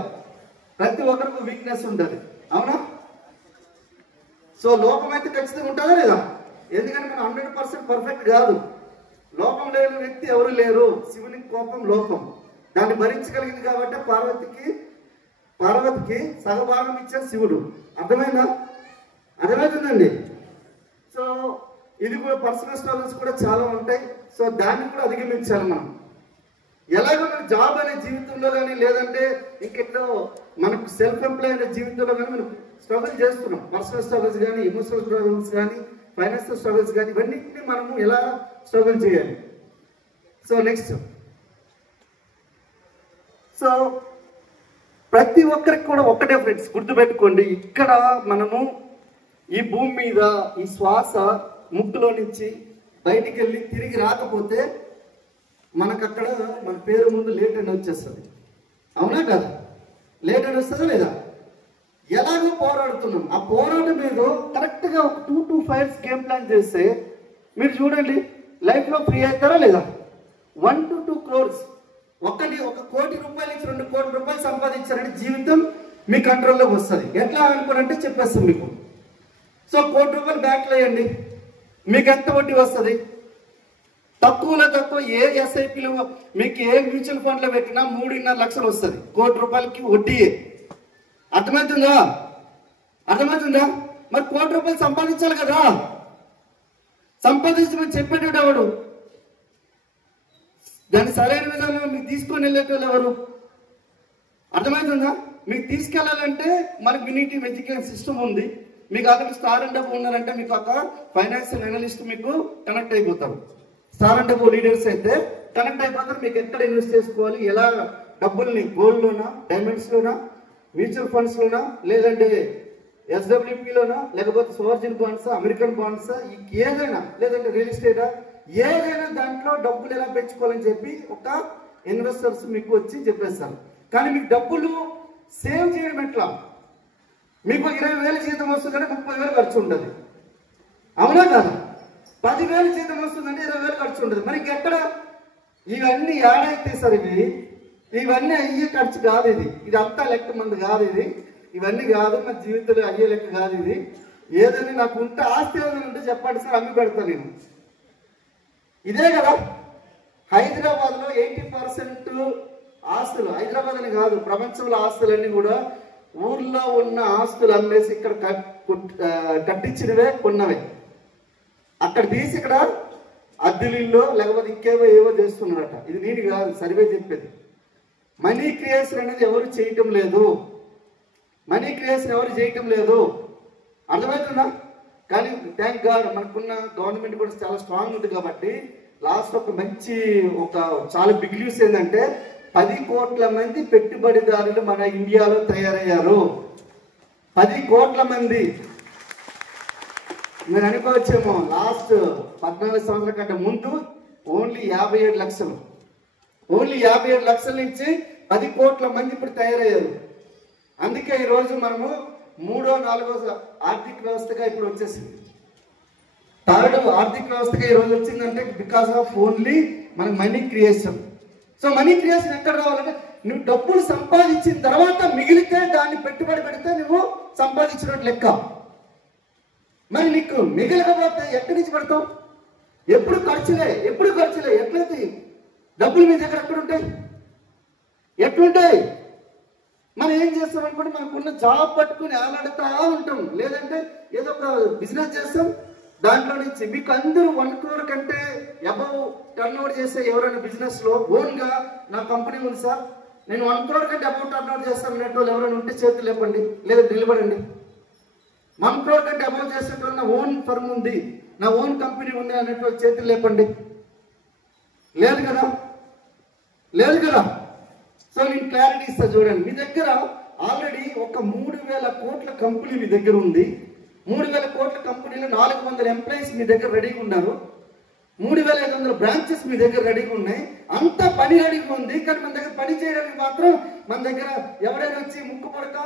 ప్రతి ఒక్కరికి వీక్నెస్ ఉంటుంది, అవునా? సో లోపం అయితే ఖచ్చితంగా ఉంటుందా లేదా? ఎందుకంటే మనం 100% పర్ఫెక్ట్ కాదు. లోపం లేని వ్యక్తి ఎవరు లేరు. శివునికి కోపం లోపం, దాన్ని భరించగలిగింది కాబట్టి పార్వతికి సగభాగం ఇచ్చారు శివుడు. అర్థమైందా? అర్థమవుతుందండి? సో ఇది కూడా పర్సనల్ స్ట్రగుల్స్ కూడా చాలా ఉంటాయి. సో దాన్ని కూడా అధిగమించాలి మనం. ఎలాగో మన జాబ్ అనే జీవితంలో కానీ, లేదంటే ఇంకెట్లో మనకు సెల్ఫ్ ఎంప్లాయ్ అనే జీవితంలో కానీ మనం స్ట్రగుల్ చేస్తున్నాం. పర్సనల్ స్ట్రగుల్స్ కానీ, ఎమోషనల్ స్ట్రగుల్స్ కానీ, ఫైనాన్షియల్ స్ట్రగుల్స్ కానీ, ఇవన్నింటినీ మనము ఎలా స్ట్రగుల్ చేయాలి. సో నెక్స్ట్, సో ప్రతి ఒక్కరికి కూడా ఒక్కటే ఫ్రెండ్స్, గుర్తుపెట్టుకోండి. ఇక్కడ మనము ఈ భూమి మీద ఈ శ్వాస ముక్కులో నుంచి బయటికి వెళ్ళి తిరిగి రాకపోతే మనకు అక్కడ మన పేరు ముందు లేట్ అని వచ్చేస్తుంది, అవునా కదా? లేట్ అని వస్తుందా లేదా? ఎలాగో పోరాడుతున్నాం. ఆ పోరాటం మీద కరెక్ట్గా ఒక 2 to 5 years గేమ్ ప్లాన్ చేస్తే మీరు చూడండి లైఫ్లో ఫ్రీ అవుతారా లేదా? 1 to 2 crores, ఒక కోటి రూపాయలు ఇచ్చి 2 కోట్ల రూపాయలు సంపాదించారంటే జీవితం మీ కంట్రోల్లోకి వస్తుంది. ఎట్లా అనుకోనంటే చెప్పేస్తాం మీకు. సో 1 కోటి రూపాయలు బ్యాంక్లో వేయండి, మీకు ఎంత వడ్డీ వస్తుంది? తక్కువలో తక్కువ ఏ ఎస్ఐపిలో మీకు ఏ మ్యూచువల్ ఫండ్లో పెట్టినా 3.5 లక్షలు వస్తుంది. 1 కోటి రూపాయలకి వడ్డీ. అర్థమవుతుందా? మరి 1 కోటి రూపాయలు సంపాదించాలి కదా. సంపాదించమని చెప్పేటోడు ఎవడు? దాన్ని సరైన విధానంలో మీకు తీసుకొని వెళ్ళేటోళ్ళు ఎవరు? అర్థమవుతుందా? మీకు తీసుకెళ్లాలంటే మనకు మినిటీ ఎడ్యుకేషన్ సిస్టమ్ ఉంది. మీకు అక్కడ స్టార్ అండ్ అబ్ ఉన్నారంటే మీకు ఒక ఫైనాన్షియల్ అనలిస్ట్ మీకు కనెక్ట్ అయిపోతారు. స్టార్ అండ్ అబ్ లీడర్స్ అయితే కనెక్ట్ అయిపోతారు. మీకు ఎక్కడ ఇన్వెస్ట్ చేసుకోవాలి, ఎలా డబ్బుల్ని గోల్డ్లోనా, డైమండ్స్లోనా, మ్యూచువల్ ఫండ్స్లోనా, లేదంటే ఎస్డబ్ల్యూపీలోనా, లేకపోతే సోవర్జిన్ బాండ్సా, అమెరికన్ బాండ్సా, ఏదైనా, లేదంటే రియల్ ఎస్టేటా, ఏదైనా దాంట్లో డబ్బులు ఎలా పెంచుకోవాలని చెప్పి ఒక ఇన్వెస్టర్స్ మీకు వచ్చి చెప్పేస్తారు. కానీ మీకు డబ్బులు సేవ్ చేయడం ఎట్లా? మీకు 20,000 జీతం వస్తుందంటే 30,000 ఖర్చు ఉంటుంది. అవునా కదా? 10,000 జీతం వస్తుందంటే 20,000 ఖర్చు ఉంటుంది. మరి ఇంకెక్కడ ఇవన్నీ యాడ్ అయితే సార్ ఇవన్నీ అయ్యే ఖర్చు కాదు. ఇది అంతా లెక్క మంది కాదు. ఇవన్నీ కాదు, నా జీవితంలో అయ్యే లెక్క కాదు. ఏదైనా నాకు ఉంటే ఆస్తి ఏదైనా ఉంటే చెప్పండి సార్, అమ్మి పెడతాను నేను. ఇదే కదా హైదరాబాద్లో 80% ఆస్తులు, హైదరాబాద్ అని కాదు ప్రపంచంలో ఆస్తులన్నీ కూడా ఊర్లో ఉన్న ఆస్తులు అమ్మేసి ఇక్కడ కట్టించినవే కొన్నవే. అక్కడ తీసి ఇక్కడ అద్దెలిల్లో లేకపోతే ఇంకేవో ఏవో చేస్తున్నారట. ఇది నేను కాదు, సర్వే చెప్పేది. మనీ క్రియేషన్ అనేది ఎవరు చేయటం లేదు. అర్థమవుతుందా? కానీ థ్యాంక్ గాడ్ మనకున్న గవర్నమెంట్ కూడా చాలా స్ట్రాంగ్ ఉంది కాబట్టి లాస్ట్ ఒక చాలా బిగ్ న్యూస్ ఏంటంటే 10 కోట్ల మంది పెట్టుబడిదారులు మన ఇండియాలో తయారయ్యారు. 10 కోట్ల మంది. మీరు అనుకోవచ్చేమో లాస్ట్ 14 సంవత్సరాల కంటే ముందు ఓన్లీ 57 లక్షలు. ఓన్లీ 57 లక్షల నుంచి 10 కోట్ల మంది ఇప్పుడు తయారయ్యారు. అందుకే ఈరోజు మనము 3వ 4వ ఆర్థిక వ్యవస్థగా ఇప్పుడు వచ్చేసింది. 3rd ఆర్థిక వ్యవస్థగా ఈరోజు వచ్చిందంటే బికాస్ ఆఫ్ ఓన్లీ మన money creation. So money creation ఎక్కడ రావాలంటే నువ్వు డబ్బులు సంపాదించిన తర్వాత మిగిలితే దాన్ని పెట్టుబడి పెడితే నువ్వు సంపాదించినట్టు లెక్క. మరి నీకు మిగలకపోతే ఎక్కడి నుంచి పెడతావు? ఎప్పుడు ఖర్చులే. ఎట్లయితే డబ్బులు మీ దగ్గర ఎట్లుంటాయి? మనం ఏం చేస్తాం అనుకుంటే మనకున్న జాబ్ పట్టుకుని ఆలాడుతూ ఉంటాం, లేదంటే ఏదో ఒక బిజినెస్ చేస్తాం. దాంట్లో నుంచి మీకు అందరూ 1 crore కంటే అబౌవ్ టర్న్ ఓవర్ చేసే ఎవరైనా బిజినెస్లో ఓన్గా నా కంపెనీ ఉంది సార్, నేను 1 crore కంటే అబౌవ్ టర్న్ ఓవర్ చేస్తాను అనేటోళ్ళు ఎవరైనా ఉంటే చేతులు లేపండి, లేదా నిలబడండి. 1 crore కంటే అబౌవ్ చేసేటోళ్ళు నా ఓన్ ఫర్మ్ ఉంది, నా ఓన్ కంపెనీ ఉంది అనేటోళ్ళు చేతులు లేపండి. లేదు కదా. సో నేను క్లారిటీ ఇస్తా చూడండి. మీ దగ్గర ఆల్రెడీ ఒక 3,000 కోట్ల కంపెనీ మీ దగ్గర ఉంది. 3,000 కోట్ల కంపెనీలో 400 ఎంప్లాయీస్ మీ దగ్గర రెడీగా ఉన్నారు. 3,500 బ్రాంచెస్ మీ దగ్గర రెడీగా ఉన్నాయి. అంతా పని రెడీగా ఉంది. కానీ మన దగ్గర పని చేయడానికి మాత్రం మన దగ్గర ఎవరైనా వచ్చి ముక్కు పడక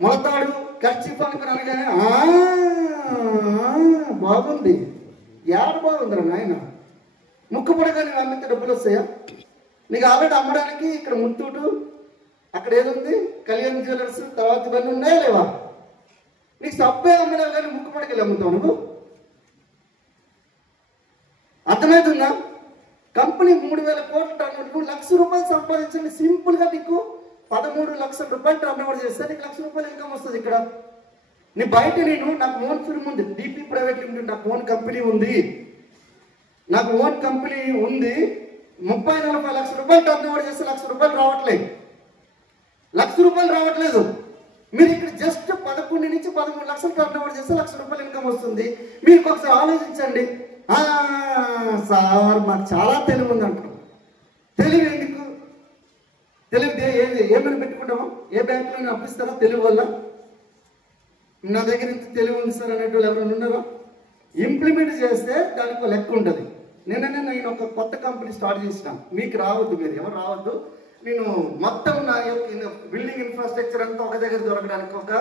మొలతాడు ఖర్చు అనుకుని అనగానే బాగుంది, బాగుందిరా నాయన, ముక్కు పడగానే అమ్మితే డబ్బులు వస్తాయా? నీకు ఆల్రెడీ అమ్మడానికి ఇక్కడ ముత్తూటు, అక్కడ ఏదుంది కళ్యాణ్ జ్యువెలర్స్, తర్వాత ఇవన్నీ ఉన్నాయా లేవా? నీకు సబ్బే అమ్మలేవు కానీ ముక్కు పడకెళ్ళి అమ్ముతావు నువ్వు. అర్థమవుతుందా? కంపెనీ 3,000 కోట్ల టర్న్ ఓవర్, ₹1,00,000 సంపాదించండి. సింపుల్గా నీకు 13 లక్షల రూపాయలు టర్న్ ఓవర్ చేస్తే నీకు ₹1,00,000 ఇన్కమ్ వస్తుంది. ఇక్కడ నీ బయట నాకు ఓన్ ఫిల్మ్ ఉంది, డీపీ ప్రైవేట్ లిమిటెడ్, నాకు ఓన్ కంపెనీ ఉంది. 30-40 లక్షల రూపాయలు టర్న్ ఓవర్ చేస్తే ₹1,00,000 రావట్లేదు. ₹1,00,000 రావట్లేదు. మీరు ఇక్కడ జస్ట్ 11 నుంచి 13 లక్షలు టర్న్ ఓవర్ చేస్తే ₹1,00,000 ఇన్కమ్ వస్తుంది. మీరు ఒకసారి ఆలోచించండి. సార్ మాకు చాలా తెలివి ఉంది అంటారు. తెలివి ఎందుకు? తెలివి ఏమైనా పెట్టుకుంటామో, ఏ బ్యాంకులో అప్పిస్తారో తెలివి వల్ల. నా దగ్గర ఇంత తెలివి ఉంది సార్ అనేటోళ్ళు ఎవరైనా ఉన్నారో? ఇంప్లిమెంట్ చేస్తే దానికి ఒక లెక్క ఉంటుంది. నేను ఒక కొత్త కంపెనీ స్టార్ట్ చేసిన, మీకు రావద్దు, మీరు ఎవరు రావద్దు, నేను మొత్తం నా యొక్క బిల్డింగ్ ఇన్ఫ్రాస్ట్రక్చర్ అంతా ఒక దగ్గర దొరకడానికి ఒక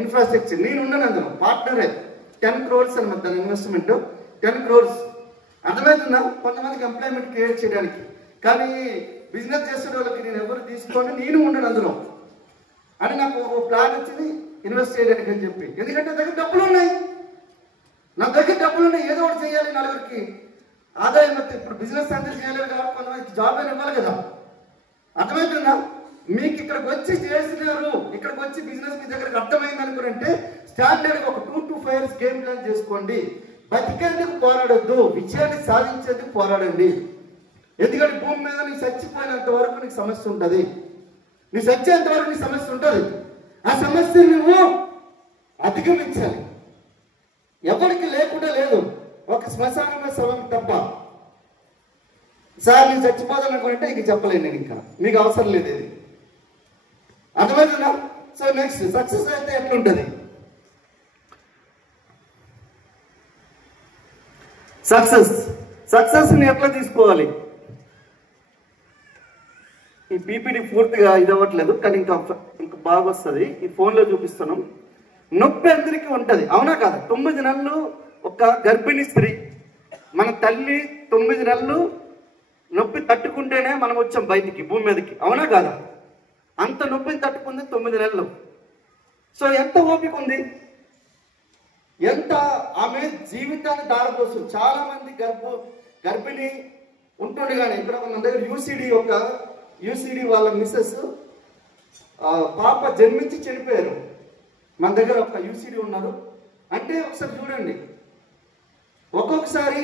ఇన్ఫ్రాస్ట్రక్చర్ నేను ఉన్నాను అందులో పార్ట్నరే. 10 crores అనమాట దాని ఇన్వెస్ట్మెంట్, 10 crores. అర్థమవుతుందా? కొంతమందికి ఎంప్లాయ్మెంట్ క్రియేట్ చేయడానికి. కానీ బిజినెస్ చేసే వాళ్ళకి నేను ఎవరు తీసుకొని నేను ఉండను అందులో అని నాకు ఒక ప్లాన్ వచ్చింది ఇన్వెస్ట్ చేయడానికి అని చెప్పి. ఎందుకంటే నా దగ్గర డబ్బులు ఉన్నాయి, ఏదో ఒకటి చేయాలి, నలుగురికి ఆదాయం వస్తే. ఇప్పుడు బిజినెస్ అందరూ చేయలేరు కాబట్టి కొంతమంది జాబ్ అయినా ఇవ్వాలి కదా. అర్థమవుతుందా? మీకు ఇక్కడికి వచ్చి చేసినారు, ఇక్కడికి వచ్చి బిజినెస్ మీ దగ్గరకు అర్థమైంది అనుకుంటే స్టాండర్డ్గా ఒక 2 to 5 years గేమ్ ప్లాన్ చేసుకోండి. బతికేందుకు పోరాడొద్దు, విజయాన్ని సాధించేందుకు పోరాడండి. ఎందుకంటే భూమి మీద నీకు చచ్చిపోయినంత వరకు నీకు సమస్య ఉంటుంది, నీకు చచ్చేంత వరకు నీకు సమస్య ఉంటుంది. ఆ సమస్యను నువ్వు అధిగమించాలి. ఎవరికి లేకుండా లేదు, ఒక శ్మశానంలో శవం తప్ప. సార్ నేను చచ్చిపోతాను అనుకుంటే ఇంక చెప్పలేను నేను, ఇంకా మీకు అవసరం లేదు ఇది. అర్థమవుతుందా? సో నెక్స్ట్ సక్సెస్ అయితే ఎట్లుంటుంది? సక్సెస్ని ఎట్లా తీసుకోవాలి? ఈ పీపీటీ పూర్తిగా ఇది అవ్వట్లేదు, కానీ ఇంకా బాగా వస్తుంది. ఈ ఫోన్లో చూపిస్తున్నాం. నొప్పి అందరికీ ఉంటుంది, అవునా కాదా? 9 నెలలు ఒక గర్భిణీ స్త్రీ, మన తల్లి 9 నెలలు నొప్పి తట్టుకుంటేనే మనం వచ్చాం బయటికి, భూమి మీదకి, అవునా కాదా? అంత నొప్పిని తట్టుకుంది 9 నెలలు. సో ఎంత ఓపిక ఉంది, ఎంత ఆమె జీవితాన్ని దారిపోస్తుంది. చాలా మంది గర్భిణి ఉంటుంది. కానీ ఇక్కడ మన దగ్గర యూసీడీ వాళ్ళ మిస్సెస్ పాప జన్మించి చనిపోయారు. మన దగ్గర ఒక యూసీడీ ఉన్నారు. అంటే ఒకసారి చూడండి, ఒక్కొక్కసారి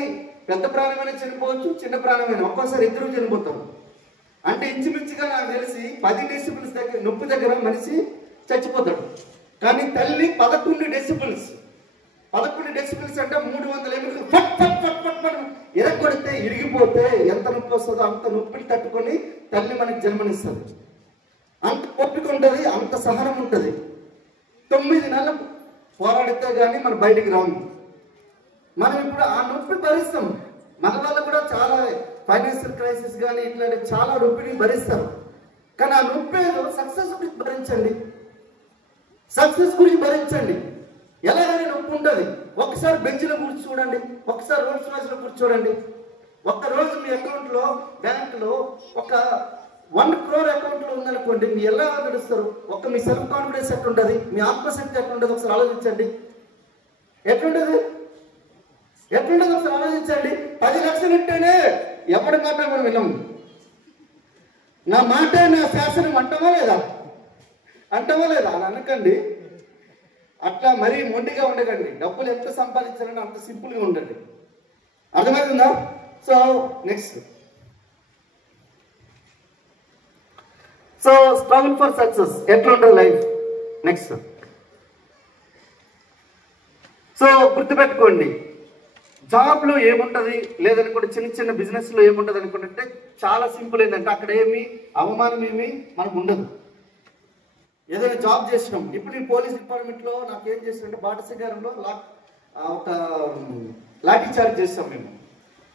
పెద్ద ప్రాణమైన చనిపోవచ్చు, చిన్న ప్రాణమైన, ఒక్కోసారి ఇద్దరు చనిపోతారు. అంటే ఇంచుమించుగా నాకు తెలిసి 10 డెసిబుల్స్ దగ్గర నొప్పి దగ్గర మనిషి చచ్చిపోతాడు. కానీ తల్లి 11 డెసిబుల్స్ అంటే 300 ఎముకలు ఫట్ ఫట్ ఫట్ ఫట్ ఫట్ ఇరగొడితే ఇరిగిపోతే ఎంత నొప్పి వస్తుందో అంత నొప్పిని తట్టుకొని తల్లి మనకి జన్మనిస్తుంది. అంత ఓపిక ఉంటుంది, అంత సహనం ఉంటుంది. 9 నెలలు పోరాడితే కానీ మనం బయటికి రాము. మనం ఇప్పుడు ఆ నొప్పి భరిస్తాం. మన వల్ల కూడా చాలా ఫైనాన్షియల్ క్రైసిస్ కానీ ఇట్లాంటి చాలా నొప్పిని భరిస్తారు. కానీ ఆ నొప్పి ఏదో సక్సెస్ గురించి భరించండి. ఎలాగైనా నొప్పి ఉంటుంది. ఒకసారి బెంచ్లో కూర్చు చూడండి, ఒకసారి రోల్స్ రాయ్స్లో కూర్చోండి. ఒక్కరోజు మీ అకౌంట్లో బ్యాంకులో ఒక 1 crore అకౌంట్లో ఉందనుకోండి, మీ ఎలా నడుస్తారు? మీ సెల్ఫ్ కాన్ఫిడెన్స్ ఎట్లుంటుంది, మీ ఆత్మశక్తి ఎట్లుంటుంది? ఒకసారి ఆలోచించండి. ఎట్లుంటుంది ఒకసారి ఆలోచించండి. 10 లక్షలు ఉంటేనే ఎవరి మాట మనం విన్నాము. నా మాట నా శాసనం అంటావా లేదా అని అనకండి. అట్లా మరీ మొండిగా ఉండకండి. డబ్బులు ఎంత సంపాదించాలని అంత సింపుల్గా ఉండండి. అర్థమవుతుందా? So next, struggle for success ఎట్లా ఉంటుంది లైఫ్? నెక్స్ట్, గుర్తుపెట్టుకోండి, జాబ్లో ఏముంటుంది లేదనుకుంటే చిన్న బిజినెస్లో ఏముంటుంది అనుకుంటే చాలా సింపుల్. ఏంటంటే అక్కడ అవమానం మనకు ఉండదు. ఏదైనా జాబ్ చేసినాం. ఇప్పుడు నేను పోలీస్ డిపార్ట్మెంట్లో నాకేం చేసినంటే బాటసింగారంలో ఒక లాఠీ చార్జ్ చేస్తాం. మేము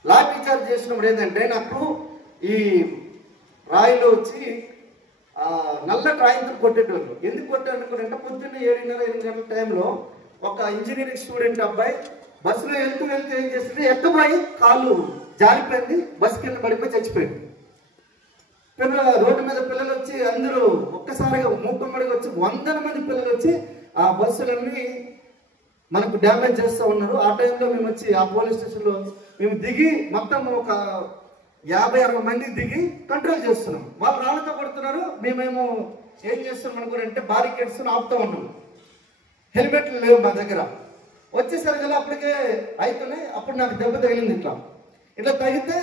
లాఠీ చార్జ్ చేసినప్పుడు ఏంటంటే నాకు ఈ రాయిలో వచ్చి నల్ల ట్రాయింగ్తో కొట్టేటోళ్ళు. ఎందుకు కొట్టారనుకుంటే పొద్దున్న 7:30-8 గంటల టైంలో ఒక ఇంజనీరింగ్ స్టూడెంట్ అబ్బాయి బస్సులో వెళ్తూ ఏం చేస్తుంటే ఎక్కబోయి కాళ్ళు జారిపోయింది, బస్సు కింద పడిపోయి చచ్చిపోయింది. రోడ్డు మీద పిల్లలు వచ్చి అందరూ ఒక్కసారిగా మూకుమ్మడిగా వచ్చి 100 మంది పిల్లలు వచ్చి ఆ బస్సులన్నీ మనకు డ్యామేజ్ చేస్తూ ఉన్నారు. ఆ టైంలో మేము వచ్చి ఆ పోలీస్ స్టేషన్లో మేము దిగి మొత్తం ఒక 50-60 మంది దిగి కంట్రోల్ చేస్తున్నాం. వాళ్ళు రాళ్ళతో కొడుతున్నారు, మేమేమో ఏం చేస్తున్నాం అనుకుంటే బారికేడ్స్ ఆపుతూ ఉన్నాం. హెల్మెట్లు లేవు మా దగ్గర. వచ్చేసరికి అప్పటికే అవుతున్నాయి. అప్పుడు నాకు దెబ్బ తగిలింది. ఇట్లా తగిలితే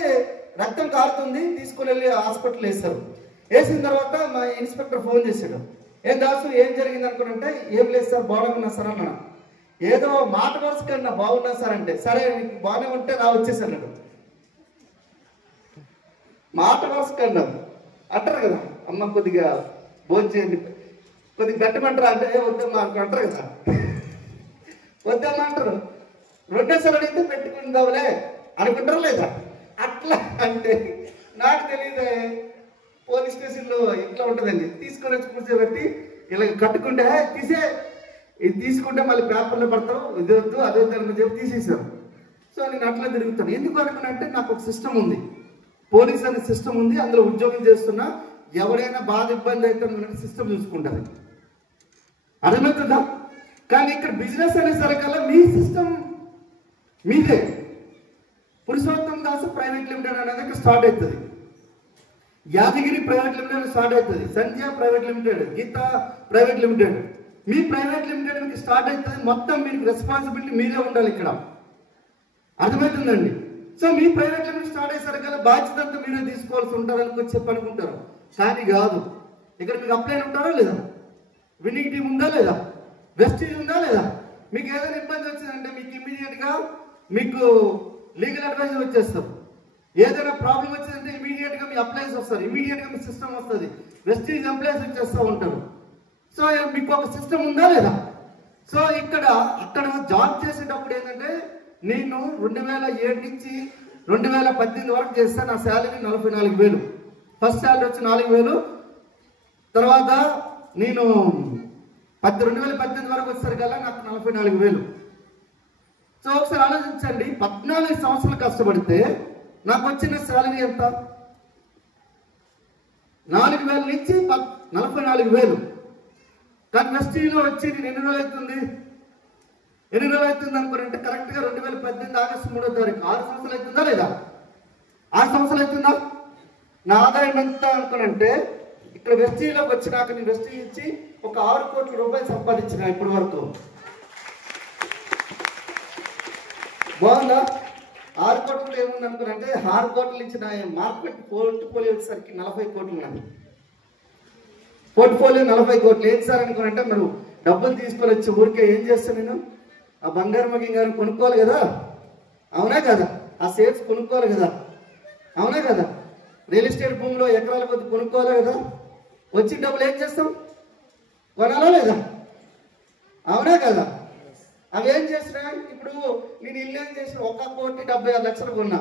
రక్తం కారుతుంది, తీసుకుని వెళ్ళి హాస్పిటల్ వేస్తారు. వేసిన తర్వాత మా ఇన్స్పెక్టర్ ఫోన్ చేశాడు. ఏం దాసు ఏం జరిగింది అనుకుంటే, ఏం లేదు సార్ బాగున్నా సార్ అన్న. ఏదో మాట వరుస కన్నా బాగున్నా సార్ అంటే, సరే నీకు బాగానే ఉంటే రా వచ్చేసాడు. మాట వరుస కన్నా అంటారు కదా, అమ్మ కొద్దిగా భోజనం చేయండి, కొద్దిగా పెట్టమంటారా అంటే వద్దమ్మా అంటారు కదా, వద్దమ్మా అంటారు. రెండోసారి అడిగితే పెట్టుకుందాంలే అనుకుంటారు లేదా? అట్లా అంటే నాకు తెలియదే పోలీస్ స్టేషన్లో ఎట్లా ఉంటుందండి, తీసుకొని వచ్చి కూర్చోబెట్టి ఇలా కట్టుకుంటే తీసే, ఇది తీసుకుంటే మళ్ళీ పేపర్లో పడతావు, ఇది వద్దు అది వద్దు అని చెప్పి తీసేసారు. సో నేను అట్లా తిరుగుతాను. ఎందుకు అనుకున్నానంటే నాకు ఒక సిస్టమ్ ఉంది, పోలీస్ అనే సిస్టమ్ ఉంది, అందులో ఉద్యోగం చేస్తున్నా. ఎవరైనా బాధ ఇబ్బంది అయితే సిస్టమ్ చూసుకుంటుంది, అర్థమవుతుందా? కానీ ఇక్కడ బిజినెస్ అనే సరికల్లా మీ సిస్టమ్ మీదే. పురుషోత్తం దాస్ ప్రైవేట్ లిమిటెడ్ అనేది ఇక్కడ స్టార్ట్ అవుతుంది, యాదగిరి ప్రైవేట్ లిమిటెడ్ స్టార్ట్ అవుతుంది, Sanjay private limited, Geeta private limited. మీ ప్రైవేట్ లిమిటెడ్ మీకు స్టార్ట్ అవుతుంది. మొత్తం మీకు రెస్పాన్సిబిలిటీ మీరే ఉండాలి ఇక్కడ, అర్థమవుతుందండి? సో మీ ప్రైవేట్ లిమిటెడ్ స్టార్ట్ అయ్యేసరికల్లా బాధ్యత అంతా మీరే తీసుకోవాల్సి ఉంటారని చెప్పి అనుకుంటారు. కానీ కాదు, ఇక్కడ మీకు అప్లైన్ ఉంటారా లేదా, విన్నింగ్ టీం ఉందా లేదా, వెస్టీజ్ ఉందా లేదా? మీకు ఏదైనా ఇబ్బంది వచ్చిందంటే మీకు ఇమీడియట్గా మీకు లీగల్ అడ్వైజర్ వచ్చేస్తారు. ఏదైనా ప్రాబ్లం వచ్చిందంటే ఇమీడియట్గా మీ అప్లైన్స్ వస్తారు, ఇమీడియట్గా మీ సిస్టమ్ వస్తుంది, వెస్టీజ్ ఎంప్లాయీస్ వచ్చేస్తూ ఉంటారు. సో మీకు ఒక సిస్టమ్ ఉందా లేదా? సో అక్కడ జాబ్ చేసేటప్పుడు ఏంటంటే నేను 2007 నుంచి 2018 వరకు చేస్తే నా శాలరీ 44,000. ఫస్ట్ శాలరీ వచ్చి 4,000. తర్వాత నేను 2018 వరకు వచ్చేసరికల్లా నాకు 44,000. సో ఒకసారి ఆలోచించండి, 14 సంవత్సరాలు కష్టపడితే నాకు వచ్చిన శాలరీ ఎంత? 4,000 నుంచి 44,000. కానీ వెస్టీలో వచ్చి నేను ఎన్ని రోజులు అవుతుంది అనుకోరంటే కరెక్ట్గా 2018 ఆగస్టు 3వ తారీఖు. 6 సంవత్సరాలు అవుతుందా లేదా? 6 సంవత్సరాలు అవుతుందా? నా ఆదాయం ఎంత అనుకోనంటే ఇక్కడ వెస్టీలోకి వచ్చినాక నేను వెస్టీ ఇచ్చి ఒక 6 కోట్ల రూపాయలు సంపాదించిన ఇప్పటి వరకు. బాగుందా? 6 కోట్లు ఏముంది అనుకున్నంటే 6 కోట్లు ఇచ్చిన మార్కెట్ పోర్ట్ఫోలియో వచ్చేసరికి 40 కోట్లు ఉన్నది. పోర్ట్ఫోలియో 40 కోట్లు. ఏంటి సార్ అనుకున్నంటే మరి డబ్బులు తీసుకొని వచ్చి ఊరికే ఏం చేస్తాను నేను? ఆ బంగారు మగ్గి గారిని కొనుక్కోవాలి కదా, అవునా కదా? ఆ షేర్స్ కొనుక్కోవాలి కదా, అవునా కదా? రియల్ ఎస్టేట్ భూమిలో ఎకరాల కొద్ది కొనుక్కోవాలి కదా. వచ్చి డబ్బులు ఏం చేస్తాం? కొనాలా లేదా, అవునా కదా? అవి ఏం చేసినా ఇప్పుడు నేను ఇల్లు ఏం చేసిన 1,76,00,000 కొన్నా,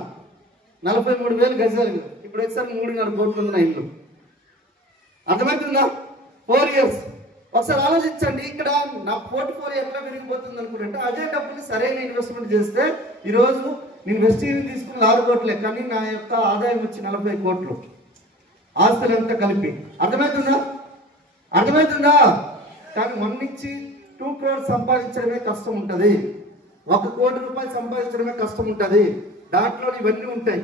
43,000 గజాలు. ఇప్పుడు వచ్చేసరికి 3,5 కోట్లు ఉంది నా ఇల్లు, అర్థమవుతుందా? 4 years. ఒకసారి ఆలోచించండి, ఇక్కడ నా పోర్ట్ఫోలియో ఎట్లా పెరిగిపోతుంది అనుకుంటే అదే డబ్బులు సరైన ఇన్వెస్ట్మెంట్ చేస్తే ఈరోజు నేను వెస్టీని తీసుకున్న 6 కోట్లే, కానీ నా యొక్క ఆదాయం వచ్చి 40 కోట్లు, ఆస్తులు ఎంత కలిపి. అర్థమవుతుందా? కానీ 1 నుంచి 2 crores సంపాదించడమే కష్టం ఉంటుంది, 1 కోటి రూపాయలు సంపాదించడమే కష్టం ఉంటుంది. దాంట్లో ఇవన్నీ ఉంటాయి,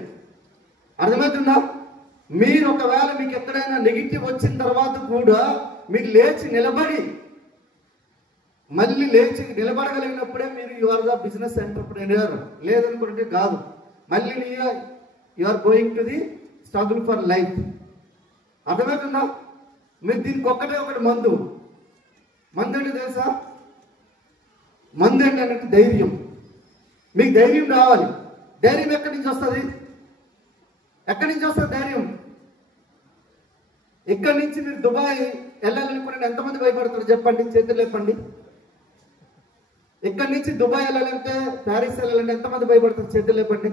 అర్థమవుతుందా? మీరు ఒకవేళ మీకు ఎక్కడైనా నెగిటివ్ వచ్చిన తర్వాత కూడా మీరు లేచి నిలబడగలిగినప్పుడే మీరు you are the business entrepreneur. లేదనుకుంటే కాదు. మళ్ళీ you are going to the struggle for life. అర్థమవుతుందా? మీరు దీనికి ఒకటి మందు ఏంటి తెలుసా? మందు ఏంటంటే ధైర్యం. మీకు ధైర్యం రావాలి. ధైర్యం ఎక్కడి నుంచి వస్తుంది? ధైర్యం ఇక్కడి నుంచి మీరు దుబాయ్ వెళ్ళాలనుకునే ఎంతమంది భయపడతారు చెప్పండి, చేతులు లేపండి. ఇక్కడి నుంచి దుబాయ్ వెళ్ళాలంటే, ప్యారిస్ వెళ్ళాలంటే ఎంతమంది భయపడతారు? చేతులు లేపండి.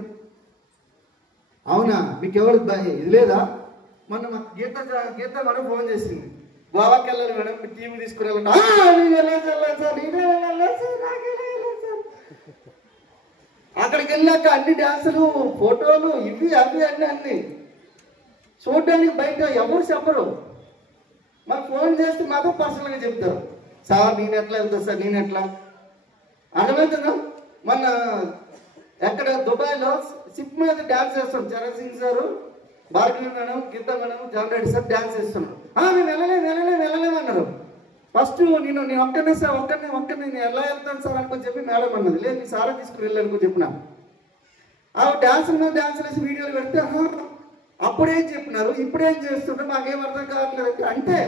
అవునా? మీకు ఎవరు ఇది లేదా? మొన్న మా గీత మనం ఫోన్ చేసింది, గోవాకి వెళ్ళాలి మేడం, మీ టీవీ తీసుకుని అక్కడికి వెళ్ళాక అన్ని డ్యాన్సులు, ఫోటోలు, ఇవి అవి అన్ని చూడడానికి బయట ఎవరు చెప్పరు. మరి ఫోన్ చేస్తే మాత్రం పర్సనల్గా చెప్తారు, సార్ నేను ఎట్లా వెళ్తా సార్, నేను ఎట్లా. అర్థమవుతుందా? మన ఎక్కడ దుబాయ్లో షిప్ మీద డ్యాన్స్ చేస్తాం. Charan Singh sir, Bhargavi madam, Geeta madam, John Reddy sir dance చేస్తున్నాం. మేము వెళ్ళలేమన్నారు. ఫస్ట్ నేను ఒక్కనే సార్, ఒక్కనే నేను ఎలా వెళ్తాను సార్ అనుకొని చెప్పి మేడం అన్నది. లేదు మీ సారా తీసుకుని వెళ్ళానుకో చెప్పిన. ఆ డ్యాన్స్ వేసి వీడియోలు పెడితే అప్పుడేం చెప్పినారు, ఇప్పుడేం చేస్తుంటే మాకేం అర్థం కావట్లేదు అంటే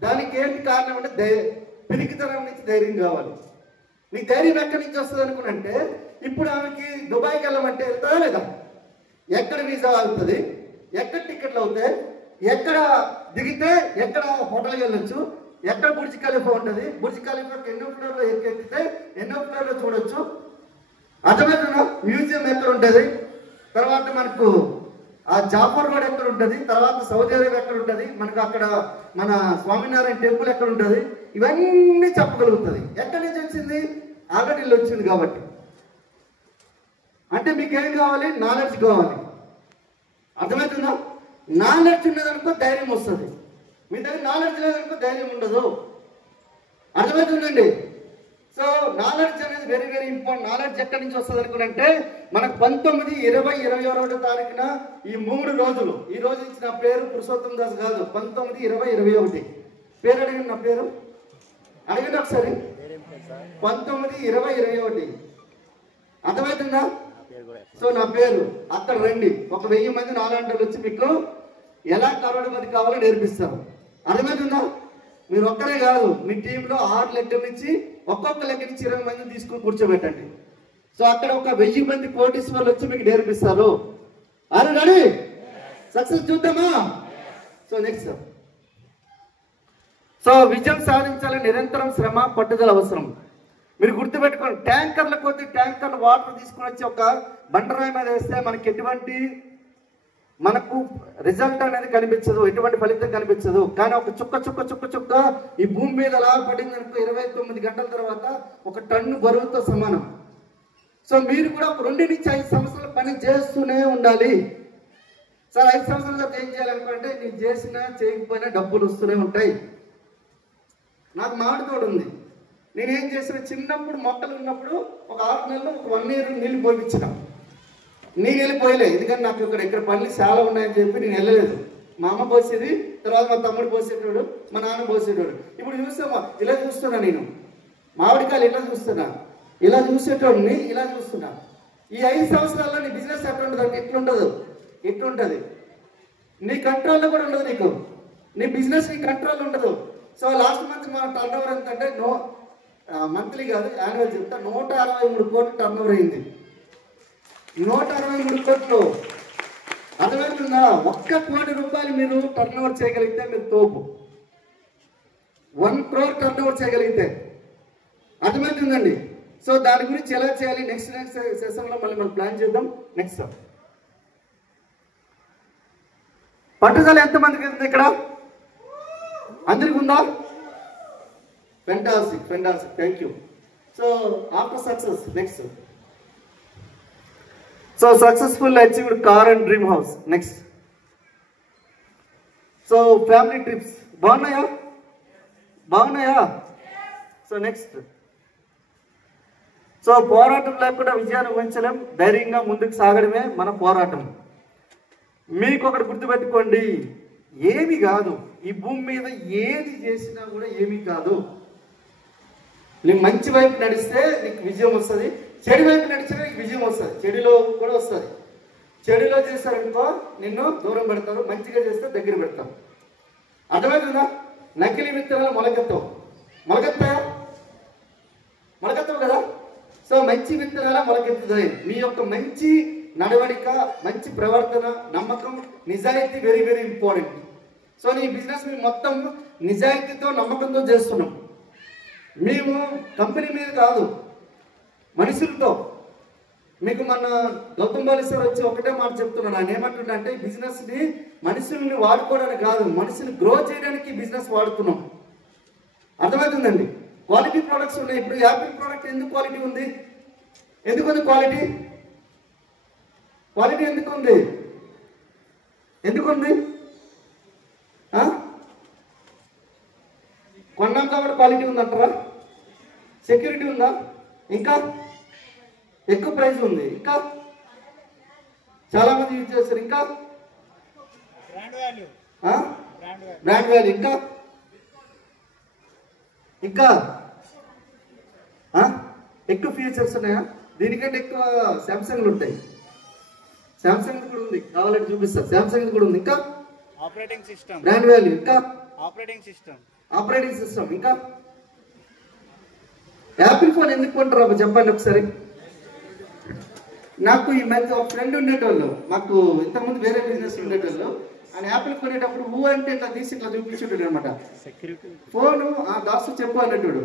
దానికి ఏంటి కారణం అంటే పిరికితనం నుంచి ధైర్యం కావాలి. నీకు ధైర్యం ఎక్కడి నుంచి వస్తుంది అనుకున్నంటే ఇప్పుడు ఆమెకి దుబాయ్కి వెళ్ళమంటే వెళ్తారా లేదా? ఎక్కడ వీసా అవుతుంది, ఎక్కడ టికెట్లు అవుతాయి, ఎక్కడ దిగితే ఎక్కడ హోటల్కి వెళ్ళొచ్చు, ఎక్కడ బుర్జ్ ఖలీఫా ఉంటుంది, బుర్జ్ ఖలీఫాకి ఎన్నో ఫ్లోర్లో ఎక్కితే ఎన్నో ఫ్లోర్లో చూడొచ్చు. అర్థమవుతుందా? మ్యూజియం ఎక్కడ ఉంటుంది, తర్వాత మనకు ఆ జాఫర్ రోడ్ ఎక్కడ ఉంటుంది, తర్వాత సౌదీ అరేబియా ఎక్కడ ఉంటుంది, మనకు అక్కడ మన స్వామినారాయణ టెంపుల్ ఎక్కడ ఉంటుంది, ఇవన్నీ చెప్పగలుగుతుంది. ఎక్కడి నుంచి వచ్చింది? ఆల్రెడీ వచ్చింది కాబట్టి. అంటే మీకు ఏం కావాలి? నాలెడ్జ్ కావాలి. అర్థమవుతుందా? నాలెడ్జ్ ఉన్నదనుకో ధైర్యం వస్తుంది. మీ దగ్గర నాలెడ్జ్ లేదనుకో ధైర్యం ఉండదు. అర్థమవుతుందండి? సో నాలెడ్జ్ అనేది వెరీ వెరీ ఇంపార్టెంట్. నాలెడ్జ్ ఎక్కడి నుంచి వస్తుంది అనుకుంటే మనకు 19, 20, 21 తారీఖున ఈ 3 రోజులు. ఈ రోజు ఇచ్చిన పేరు పురుషోత్తం దాస్ కాదు, 19, 20, 21 పేరు అడిగింది. నా పేరు అడిగింది ఒకసారి. 19, 20, 21 అర్థమవుతుందా? సో నా పేరు అక్కడ రండి. ఒక 1000 మంది నాలాంటి వచ్చి మీకు ఎలా కరోడపతి కావాలో నేర్పిస్తారు. అర్థమవుతుందా? మీరు ఒక్కరే కాదు, మీ టీంలో 6 లెక్కల నుంచి ఒక్కొక్క లెక్క నుంచి 20 మందిని తీసుకుని కూర్చోబెట్టండి. సో అక్కడ ఒక 1000 మంది కోటీశ్వర్లు వచ్చి మీకు నేర్పిస్తారు. అరే రెడీ? సక్సెస్ చూద్దామా? So next. సో విజయం సాధించాలని నిరంతరం శ్రమ, పట్టుదల అవసరం. మీరు గుర్తుపెట్టుకోండి, ట్యాంకర్ల కొద్ది ట్యాంకర్ల వాటర్ తీసుకుని వచ్చి ఒక బండరాయి మీద వేస్తే మనకి ఎటువంటి మనకు రిజల్ట్ అనేది కనిపించదు, ఎటువంటి ఫలితం కనిపించదు. కానీ ఒక చుక్క చుక్క చుక్క చుక్క ఈ భూమి మీద అలా పడింది అనుకో 29 గంటల తర్వాత 1 టన్ను బరువుతో సమానం. సో మీరు కూడా ఒక 2 నుంచి 5 సంవత్సరాల పని చేస్తూనే ఉండాలి. సార్ 5 సంవత్సరాల తర్వాత ఏం చేయాలనుకుంటే నేను చేసినా చేయకపోయినా డబ్బులు వస్తూనే ఉంటాయి. నాకు మామిడి తోట ఉంది. నేనేం చేసిన, చిన్నప్పుడు మొక్కలు ఉన్నప్పుడు ఒక 6 నెలలు ఒక 1 ఇయర్ నీళ్ళు పోయించిన. నేను వెళ్ళిపోయలే, ఎందుకంటే నాకు ఇక్కడ పనులు చాలా ఉన్నాయని చెప్పి నేను వెళ్ళలేదు. మా అమ్మ పోసేది, తర్వాత మా తమ్ముడు పోసేటోడు, మా నాన్న పోసేటోడు. ఇప్పుడు చూస్తామా, ఇలా చూస్తున్నా నేను మామిడికాయలు, ఇలా చూస్తున్నా, ఇలా చూసేటోడిని ఇలా చూస్తున్నా. ఈ 5 సంవత్సరాల్లో నీ బిజినెస్ ఎట్లుంటుంది? ఎట్లుండదు, ఎట్లుంటుంది? నీ కంట్రోల్లో కూడా ఉండదు. నీకు నీ బిజినెస్ నీ కంట్రోల్ ఉండదు. సో లాస్ట్ మంత్ మా టర్న్ ఓవర్ ఎంతంటే మంత్లీ కాదు, యాన్యువల్ చెప్తా, 163 కోట్లు టర్న్ ఓవర్ అయింది. 163 కోట్లు. అర్థమవుతుందా? 1 కోటి రూపాయలు మీరు టర్న్ ఓవర్ చేయగలిగితే మీరు తోపు. 1 crore టర్న్ ఓవర్ చేయగలిగితే. అర్థమవుతుందండి? సో దాని గురించి ఎలా చేయాలి నెక్స్ట్ సెషన్లో మళ్ళీ మనం ప్లాన్ చేద్దాం. నెక్స్ట్ పట్టుదల ఎంతమందికి ఉంది ఇక్కడ? అందరికి ఉందా? Fantastic, fantastic, thank you. So after success next. So successful achieved car and dream house. Next. So family trips బాగున్నాయా? బాగున్నాయా? So next. సో పోరాటం లేకుండా విజయాన్ని ఊహించలేం, ధైర్యంగా ముందుకు సాగడమే మన పోరాటం. మీకు ఒకటి గుర్తుపెట్టుకోండి, ఏమి కాదు ఈ భూమి మీద ఏది చేసినా కూడా ఏమీ కాదు. నీకు మంచి వైపు నడిస్తే నీకు విజయం వస్తుంది, చెడు వైపు నడిచినా నీకు విజయం వస్తుంది. చెడులో కూడా వస్తుంది. చెడులో చేస్తారనుకో నిన్ను దూరం పెడతారు, మంచిగా చేస్తే దగ్గర పెడతారు. అర్థమవుతుందా? నకిలీ విత్తనాలు మొలకెత్తావు, మొలకెత్తావు కదా. సో మంచి విత్తనాల మొలకెత్తుతాయి. మీ యొక్క మంచి నడవడిక, మంచి ప్రవర్తన, నమ్మకం, నిజాయితీ వెరీ వెరీ ఇంపార్టెంట్. సో నీ బిజినెస్ మేము మొత్తం నిజాయితీతో నమ్మకంతో చేస్తున్నాం. మేము కంపెనీ మీద కాదు, మనుషులతో. మీకు మన గౌతమ్ బాలి సార్ వచ్చి ఒకటే మాట చెప్తున్నాను. ఆయన ఏమంటున్నా అంటే బిజినెస్ని మనుషుల్ని వాడుకోవడానికి కాదు, మనుషుల్ని గ్రో చేయడానికి బిజినెస్ వాడుతున్నాం. అర్థమవుతుందండి? క్వాలిటీ ప్రోడక్ట్స్ ఉన్నాయి. ఇప్పుడు యాపిల్ ప్రోడక్ట్ ఎందుకు క్వాలిటీ ఉంది? ఎందుకు ఉంది క్వాలిటీ? క్వాలిటీ ఎందుకు ఉంది? ఎందుకుంది? కొన్నాం కాబట్టి క్వాలిటీ ఉందంటారా? సెక్యూరిటీ ఉందా? ఇంకా ఎక్కువ ప్రైస్ ఉంది, ఇంకా చాలా మంది యూజ్ చేస్తారు, ఇంకా బ్రాండ్ వాల్యూ, ఇంకా ఎక్కువ ఫీచర్స్ ఉన్నాయా? దీనికంటే ఎక్కువ శాంసంగ్లు ఉంటాయి. శాంసంగ్ కూడా ఉంది, కావాలంటే చూపిస్తా. శాంసంగ్ కూడా ఉంది. ఇంకా ఆపరేటింగ్ సిస్టమ్, బ్రాండ్ వాల్యూ, ఇంకా ఆపరేటింగ్ సిస్టమ్, ఇంకా యాపిల్ ఫోన్ ఎందుకు కొంటారు చెప్పండి ఒకసారి. నాకు ఈ మధ్య ఒక ఫ్రెండ్ ఉండేటోళ్ళు, మాకు ఇంతకుముందు వేరే బిజినెస్ ఉండేటోళ్ళు. ఆయన యాపిల్ కొనేటప్పుడు అంటే ఇట్లా తీసి ఇట్లా చూపించేటాడు అనమాట. ఫోను ఆ దాసు చెప్పు అనేటాడు,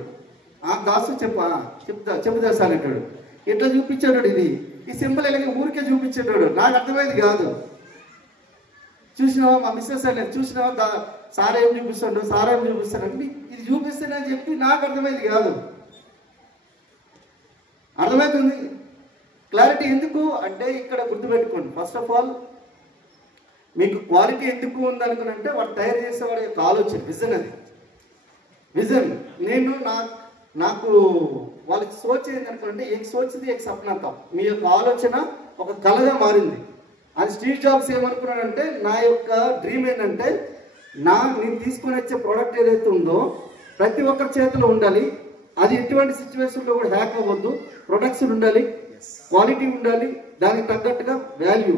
ఆ దాసు చెప్పుదా సార్ అనేటాడు. ఇట్లా చూపించేటాడు. ఇది ఈ సింబల్ ఇలాగే ఊరికే చూపించేటాడు. నాకు అర్థమైంది కాదు. చూసినావా మా మిస్సెస్ అనేది చూసినావా సార్ ఏం చూపిస్తాడు సార్ ఏం చూపిస్తాడు అంటే ఇది చూపిస్తానని చెప్పి నాకు అర్థమైంది కాదు. అర్థమవుతుంది క్లారిటీ ఎందుకు అంటే ఇక్కడ గుర్తుపెట్టుకోండి. ఫస్ట్ ఆఫ్ ఆల్ మీకు క్వాలిటీ ఎందుకు ఉందనుకునంటే వాడు తయారు చేసేవాడి యొక్క ఆలోచన విజన్. అది విజన్. నేను నాకు వాళ్ళకి సోచ్ ఏంటనుకుంటే ఏక్ సోచింది ఏక్ సప్నాత, మీ యొక్క ఆలోచన ఒక కళగా మారింది. అది స్టీవ్ జాబ్స్ ఏమనుకున్నాడంటే నా యొక్క డ్రీమ్ ఏంటంటే నేను తీసుకొని వచ్చే ప్రోడక్ట్ ఏదైతే ఉందో ప్రతి ఒక్కరి చేతిలో ఉండాలి. అది ఎటువంటి సిచ్యువేషన్లో కూడా హ్యాక్ అవ్వద్దు. ప్రొడక్షన్ ఉండాలి, క్వాలిటీ ఉండాలి, దానికి తగ్గట్టుగా వాల్యూ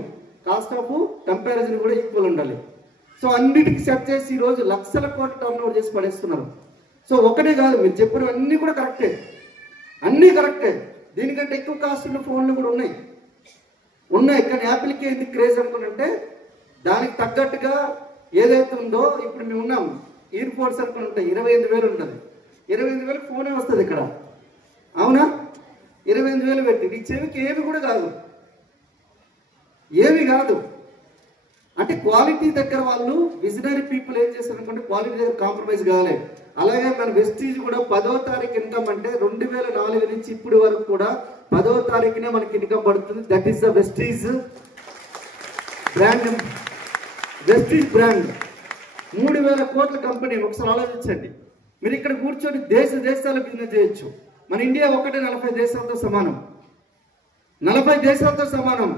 కాస్ట్ ఆఫ్ కంపారిజన్ కూడా ఈక్వల్ ఉండాలి. సో అన్నిటికీ సెట్ చేసి ఈరోజు లక్షల కోట్ల టర్న్ చేసి పడేస్తున్నారు. సో ఒకటే కాదు, మీరు చెప్పిన అన్నీ కూడా కరెక్టే, అన్నీ కరెక్టే. దీనికంటే ఎక్కువ కాస్ట్ ఉన్న ఫోన్లు కూడా ఉన్నాయి. కానీ యాపిల్కి ఎందుకు క్రేజ్ అనుకుంటే దానికి తగ్గట్టుగా ఏదైతే ఉందో ఇప్పుడు మేము ఉన్నాం. ఇయర్ పోడ్స్ అనుకుని ఉంటాయి, 25,000 ఉంటుంది. 25,000 ఫోనే వస్తుంది ఇక్కడ, అవునా? 25,000 పెట్టి నీ చెవికి ఏమి కూడా కాదు, ఏమి కాదు. అంటే క్వాలిటీ దగ్గర వాళ్ళు విజనరీ పీపుల్ ఏం చేస్తారు అనుకుంటే క్వాలిటీ దగ్గర కాంప్రమైజ్ కావాలి. అలాగే మన వెస్టీజ్ కూడా 10వ తారీఖు ఇన్కమ్ అంటే 2004 నుంచి ఇప్పటి వరకు కూడా 10వ తారీఖునే మనకి ఇన్కమ్ పడుతుంది. That is the Vestige brand. Vestige brand 3,000 కోట్ల కంపెనీ. ఒకసారి ఆలోచించండి. మీరు ఇక్కడ కూర్చొని దేశాల బిజినెస్ చేయొచ్చు. మన ఇండియా ఒక్కటే 40 దేశాలతో సమానం, 40 దేశాలతో సమానం.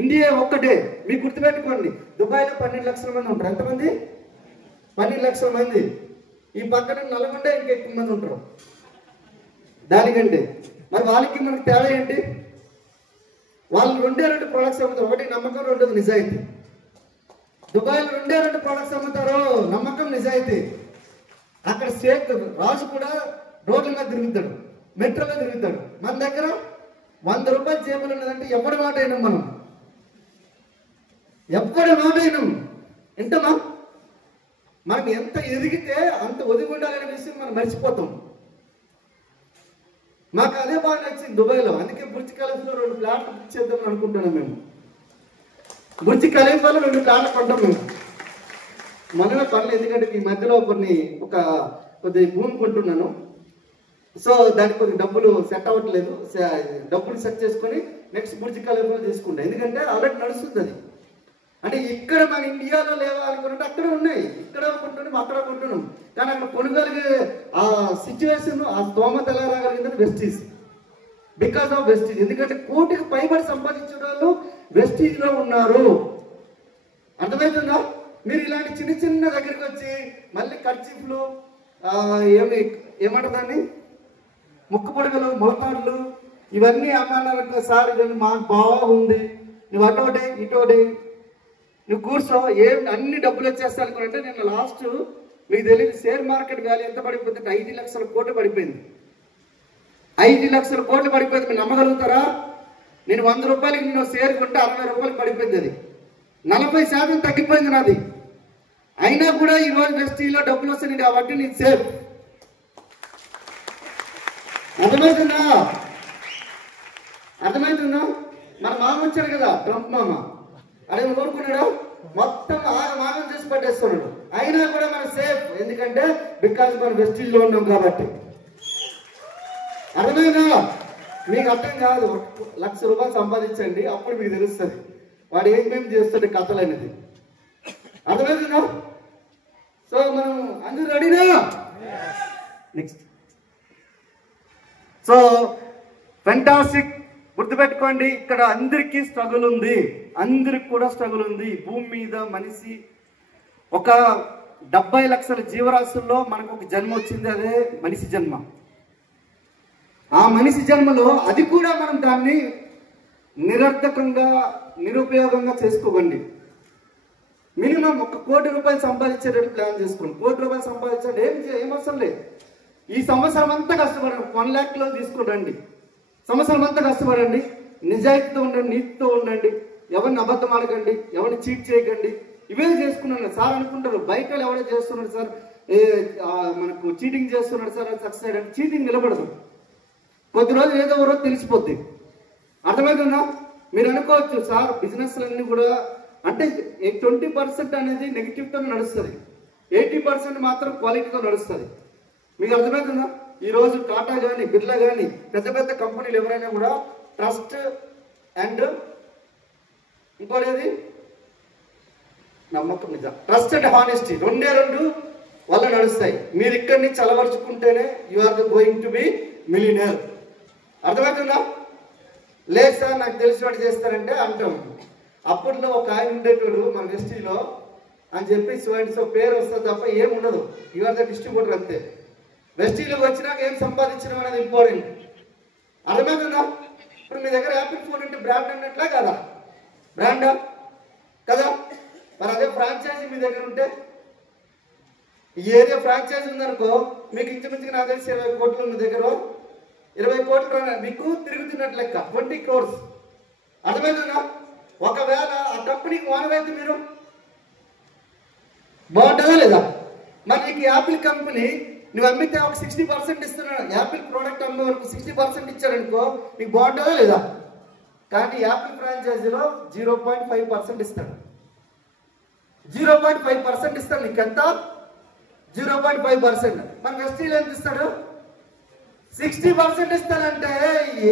ఇండియా ఒక్కటే. మీకు గుర్తుపెట్టుకోండి, దుబాయ్లో 12 లక్షల మంది ఉంటారు. ఎంతమంది? 12 లక్షల మంది. ఈ పక్కన నల్గొండ ఇంకా ఎక్కువ మంది ఉంటారు దానికంటే. మరి వాళ్ళకి మనకి తేడా ఏంటి? వాళ్ళు 2 ప్రొడక్ట్స్ అమ్ముతారు. ఒకటి నమ్మకం, 2 నిజాయితీ. దుబాయ్లో 2 ప్రొడక్ట్స్ అమ్ముతారు, నమ్మకం, నిజాయితీ. అక్కడ షేక్ రాజు కూడా రోడ్ల మీద తిరుగుతాడు, మెట్రోలో తిరుగుతాడు. మన దగ్గర 100 రూపాయలు జేబులు ఉన్నదంటే ఎవరి మాట అయినాం మనం, ఎవ్వరి మాట అయినాం. వింటమా? మనం ఎంత ఎదిగితే అంత ఒదిగి ఉండాలనే విషయం మనం మర్చిపోతాం. మాకు అదే బాగా నచ్చింది దుబాయ్లో. అందుకే బుర్జ్ ఖలీఫాలో 2 ప్లాట్లు బుక్ చేద్దామని అనుకుంటున్నాం మేము. బుర్జ్ ఖలీఫాలో 2 ప్లాట్లు కొంటాం మేము. మనమే పనులు, ఎందుకంటే ఈ మధ్యలో కొద్ది భూమి కొంటున్నాను. సో దానికి కొద్ది డబ్బులు సెట్ అవ్వట్లేదు. డబ్బులు సెట్ చేసుకొని నెక్స్ట్ బుర్జ్ ఖలీఫాలో తీసుకుంటాం. ఎందుకంటే ఆల్రెడీ నడుస్తుంది అది. అంటే ఇక్కడ మన ఇండియాలో లేవా అనుకుంటే అక్కడ ఉన్నాయి, ఇక్కడ కొంటున్నాం, అక్కడ కొంటున్నాం. కానీ అక్కడ కొనుగోలుగా ఆ సిచ్యువేషన్, ఆ స్తోమత ఎలా రాగలిగిందని వెస్టీజ్. Because of Vestige. ఎందుకంటే కోటికి పైబడి సంపాదించిన వాళ్ళు వెస్టీజ్లో ఉన్నారు. అర్థమవుతుందా? మీరు ఇలాంటి చిన్న చిన్న దగ్గరికి వచ్చి మళ్ళీ ఖర్చీఫ్లు, ఏమంటారు దాన్ని, ముక్కు పొడుగులు, మొలతాడులు, ఇవన్నీ అమ్మానాలకు సార్ ఇవన్నీ మాకు బాగుంది, నువ్వు అటోటే ఇటోటే నువ్వు కూర్చో, అన్ని డబ్బులు వచ్చేస్తా అనుకుంటే నేను లాస్ట్ మీకు తెలియదు షేర్ మార్కెట్ వాల్యూ ఎంత పడిపోతుంది? 5 లక్షల కోట్లు పడిపోయింది. 5 లక్షల కోట్లు పడిపోయింది. మీరు నమ్మగలుగుతారా? నేను 100 రూపాయలకి నేను షేర్ కొంటే 60 రూపాయలు పడిపోయింది. అది 40% తగ్గిపోయింది నాది. అయినా కూడా ఈరోజు వెస్టీలో డబ్బులు వస్తాయి కాబట్టి నేను సేఫ్. అర్థమవుతుందా? మన మామ వచ్చాడు కదా, ట్రంప్ మామ. అదే కోరుకున్నాడు, మొత్తం మానం చేసి పట్టేస్తున్నాడు. అయినా కూడా మనం సేఫ్. ఎందుకంటే బికాజ్ మనం వెస్టీజ్ లో ఉన్నాం కాబట్టి. అర్థమైందా? మీకు అర్థం కాదు. 1,00,000 రూపాయలు సంపాదించండి, అప్పుడు మీకు తెలుస్తుంది వాడు ఏమేమి చేస్తుండే కథలు అనేది. అర్థమవుతుందా? సో మనం అందరూ రెడీనా? నెక్స్ట్. So fantastic. గుర్తుపెట్టుకోండి, ఇక్కడ అందరికీ స్ట్రగుల్ ఉంది, అందరికి కూడా స్ట్రగుల్ ఉంది. భూమి మీద మనిషి ఒక 70 లక్షల జీవరాశుల్లో మనకు ఒక జన్మ వచ్చింది, అదే మనిషి జన్మ. ఆ మనిషి జన్మలో అది కూడా మనం దాన్ని నిరర్థకంగా, నిరుపయోగంగా చేసుకోకండి. మినిమం 1 కోటి రూపాయలు సంపాదించేటట్టు ప్లాన్ చేసుకోండి. 1 కోటి రూపాయలు సంపాదించండి, ఏం అవసరం లేదు. ఈ సంవత్సరం అంతా కష్టపడండి. 1 లక్ష లోన్ తీసుకురండి. సంవత్సరం అంతా కష్టపడండి, నిజాయితీతో ఉండండి, నీతితో ఉండండి, ఎవరిని అబద్ధం ఆడకండి, ఎవరిని చీట్ చేయకండి. ఇవే చేసుకున్నాను సార్ అనుకుంటారు. బయట ఎవడో చేస్తున్నాడు సార్, మనకు చీటింగ్ చేస్తున్నాడు సార్, అది సక్సెస్ అయ్యాడు. చీటింగ్ నిలబడదు. కొద్ది రోజులు ఏదో ఒక రోజు తెలిసిపోద్ది. అర్థమవుతుందా? మీరు అనుకోవచ్చు సార్ బిజినెస్లన్నీ కూడా అంటే 20% అనేది నెగిటివ్తో నడుస్తుంది, 80% మాత్రం క్వాలిటీతో నడుస్తుంది. మీకు అర్థమవుతుందా? ఈరోజు టాటా కానీ బిర్లా కానీ పెద్ద పెద్ద కంపెనీలు ఎవరైనా కూడా ట్రస్ట్ అండ్ ఇంకోటి ఏది నమ్మకం, నిజం, ట్రస్ట్ అండ్ హానెస్టీ, రెండు వల్ల నడుస్తాయి. మీరు ఇక్కడి నుంచి అలవరుచుకుంటేనే you are going to be millionaire. అర్థమవుతుందా? లేదు సార్ నాకు తెలిసినట్టు చేస్తారంటే అంటాం. అప్పట్లో ఒక ఆయన ఉండేటోడు మన వెస్టీలో అని చెప్పి సో పేరు వస్తుంది తప్ప ఏం ఉండదు. యు ఆర్ ద డిస్ట్రిబ్యూటర్ అంతే. వెస్టీలోకి వచ్చినాక ఏం సంపాదించడం అనేది ఇంపార్టెంట్. అర్థమవుతుందా? ఇప్పుడు మీ దగ్గర యాపిల్ ఫోన్ అంటే బ్రాండ్ అన్నట్లా కదా? బ్రాండా కదా? మరి అదే ఫ్రాంచైజీ మీ దగ్గర ఉంటే, ఈ ఏరియా ఫ్రాంచైజీ ఉందనుకో, మీకు ఇంచుమించుగా నాకు తెలిసి 20 కోట్లు మీ దగ్గర, 20 కోట్లు మీకు తిరుగుతున్నట్టు లెక్క, 20 crores. అర్థమవుతుందా? ఒకవేళ ఆ కంపెనీకి ఓనర్ అయితే మీరు బాగుంటుందా లేదా? మరి నీకు యాపిల్ కంపెనీ నువ్వు అమ్మితే ఒక 60% ఇస్తున్నాడు, యాపిల్ ప్రోడక్ట్ అమ్మే వరకు 60% ఇచ్చారనుకో, నీకు బాగుంటుందా లేదా? కానీ యాపిల్ ఫ్రాంచైజీలో 0.5% ఇస్తాడు. 0.5% ఇస్తాడు. నీకు ఎంత? 0.5%. మన వెస్టీలో ఎంత ఇస్తాడు? 60% ఇస్తానంటే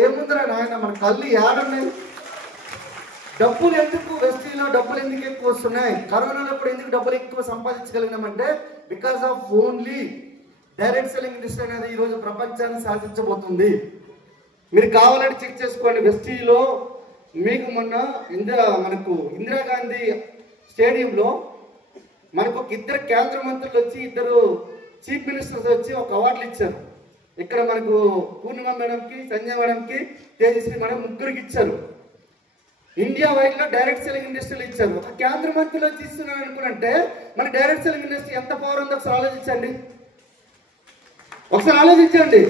ఏముందిరా నాయన, మన కళ్ళు ఏడున్నాయి? డబ్బులు ఎందుకు వెస్టీలో డబ్బులు ఎందుకు ఎక్కువ వస్తున్నాయి? కరోనాలో కూడా ఎందుకు డబ్బులు ఎక్కువ సంపాదించగలిగినామంటే because of only direct selling industry అనేది ఈరోజు ప్రపంచాన్ని సాధించబోతుంది. మీరు కావాలంటే చెక్ చేసుకోండి. వెస్టీలో మీకు మొన్న మనకు ఇందిరాగాంధీ స్టేడియంలో మనకు ఒక 2 కేంద్ర మంత్రులు వచ్చి, 2 చీఫ్ మినిస్టర్స్ వచ్చి ఒక అవార్డులు ఇచ్చారు. ఇక్కడ మనకు పూర్ణిమ మేడంకి, సంజయ్ మేడంకి, తేజస్వి మేడం ముగ్గురికి ఇచ్చారు. ఇండియా వైడ్ లో డైరెక్ట్ సెల్లింగ్ ఇండస్ట్రీలు ఇచ్చారు. ఒక కేంద్ర మంత్రులు వచ్చి ఇస్తున్నారు అనుకుంటే మన డైరెక్ట్ సెల్లింగ్ ఇండస్ట్రీ ఎంత పవర్ ఉందో ఒకసారి ఆలోచించండి.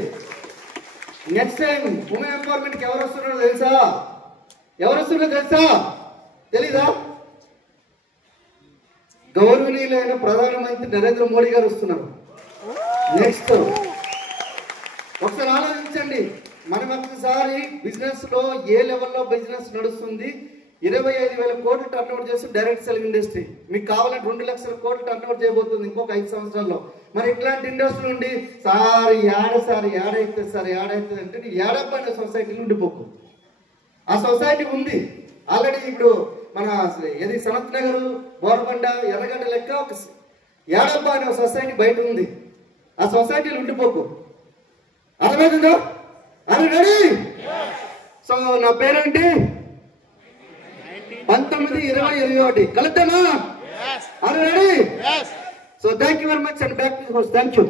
నెక్స్ట్ టైం ఉమెన్ ఎంపవర్మెంట్కి ఎవరు వస్తున్నారో తెలుసా? తెలీదా? గౌరవనీయులైన ప్రధానమంత్రి నరేంద్ర మోడీ గారు వస్తున్నారు. నెక్స్ట్ ఒకసారి ఆలోచించండి. మనం ఒకసారి బిజినెస్ లో ఏ లెవెల్లో బిజినెస్ నడుస్తుంది? 25,000 కోట్లు టర్న్ ఓవర్ చేస్తుంది డైరెక్ట్ సెల్లింగ్ ఇండస్ట్రీ. మీకు కావాలంటే 2 లక్షల కోట్లు టర్న్ ఓవర్ చేయబోతుంది ఇంకొక 5 సంవత్సరాల్లో. మరి ఇట్లాంటి ఇండస్ట్రీ నుండి ఏడైతుంది అంటే నీ ఏడపైన సొసైటీలు ఉండిపోకు. ఆ సొసైటీ ఉంది ఆల్రెడీ. ఇప్పుడు మన ఏది సనత్ నగర్, బోరబండ, ఎర్రగడ్డ లెక్క ఒక ఏడప్ప అనే సొసైటీ బయట ఉంది. ఆ సొసైటీలు ఉండిపోకు. అర్థమవుతుందో? అది రెడీ? సో నా పేరేంటి? 19-20-21 కలుద్దామా? అది ready? So thank you very much and back to host. Thank you.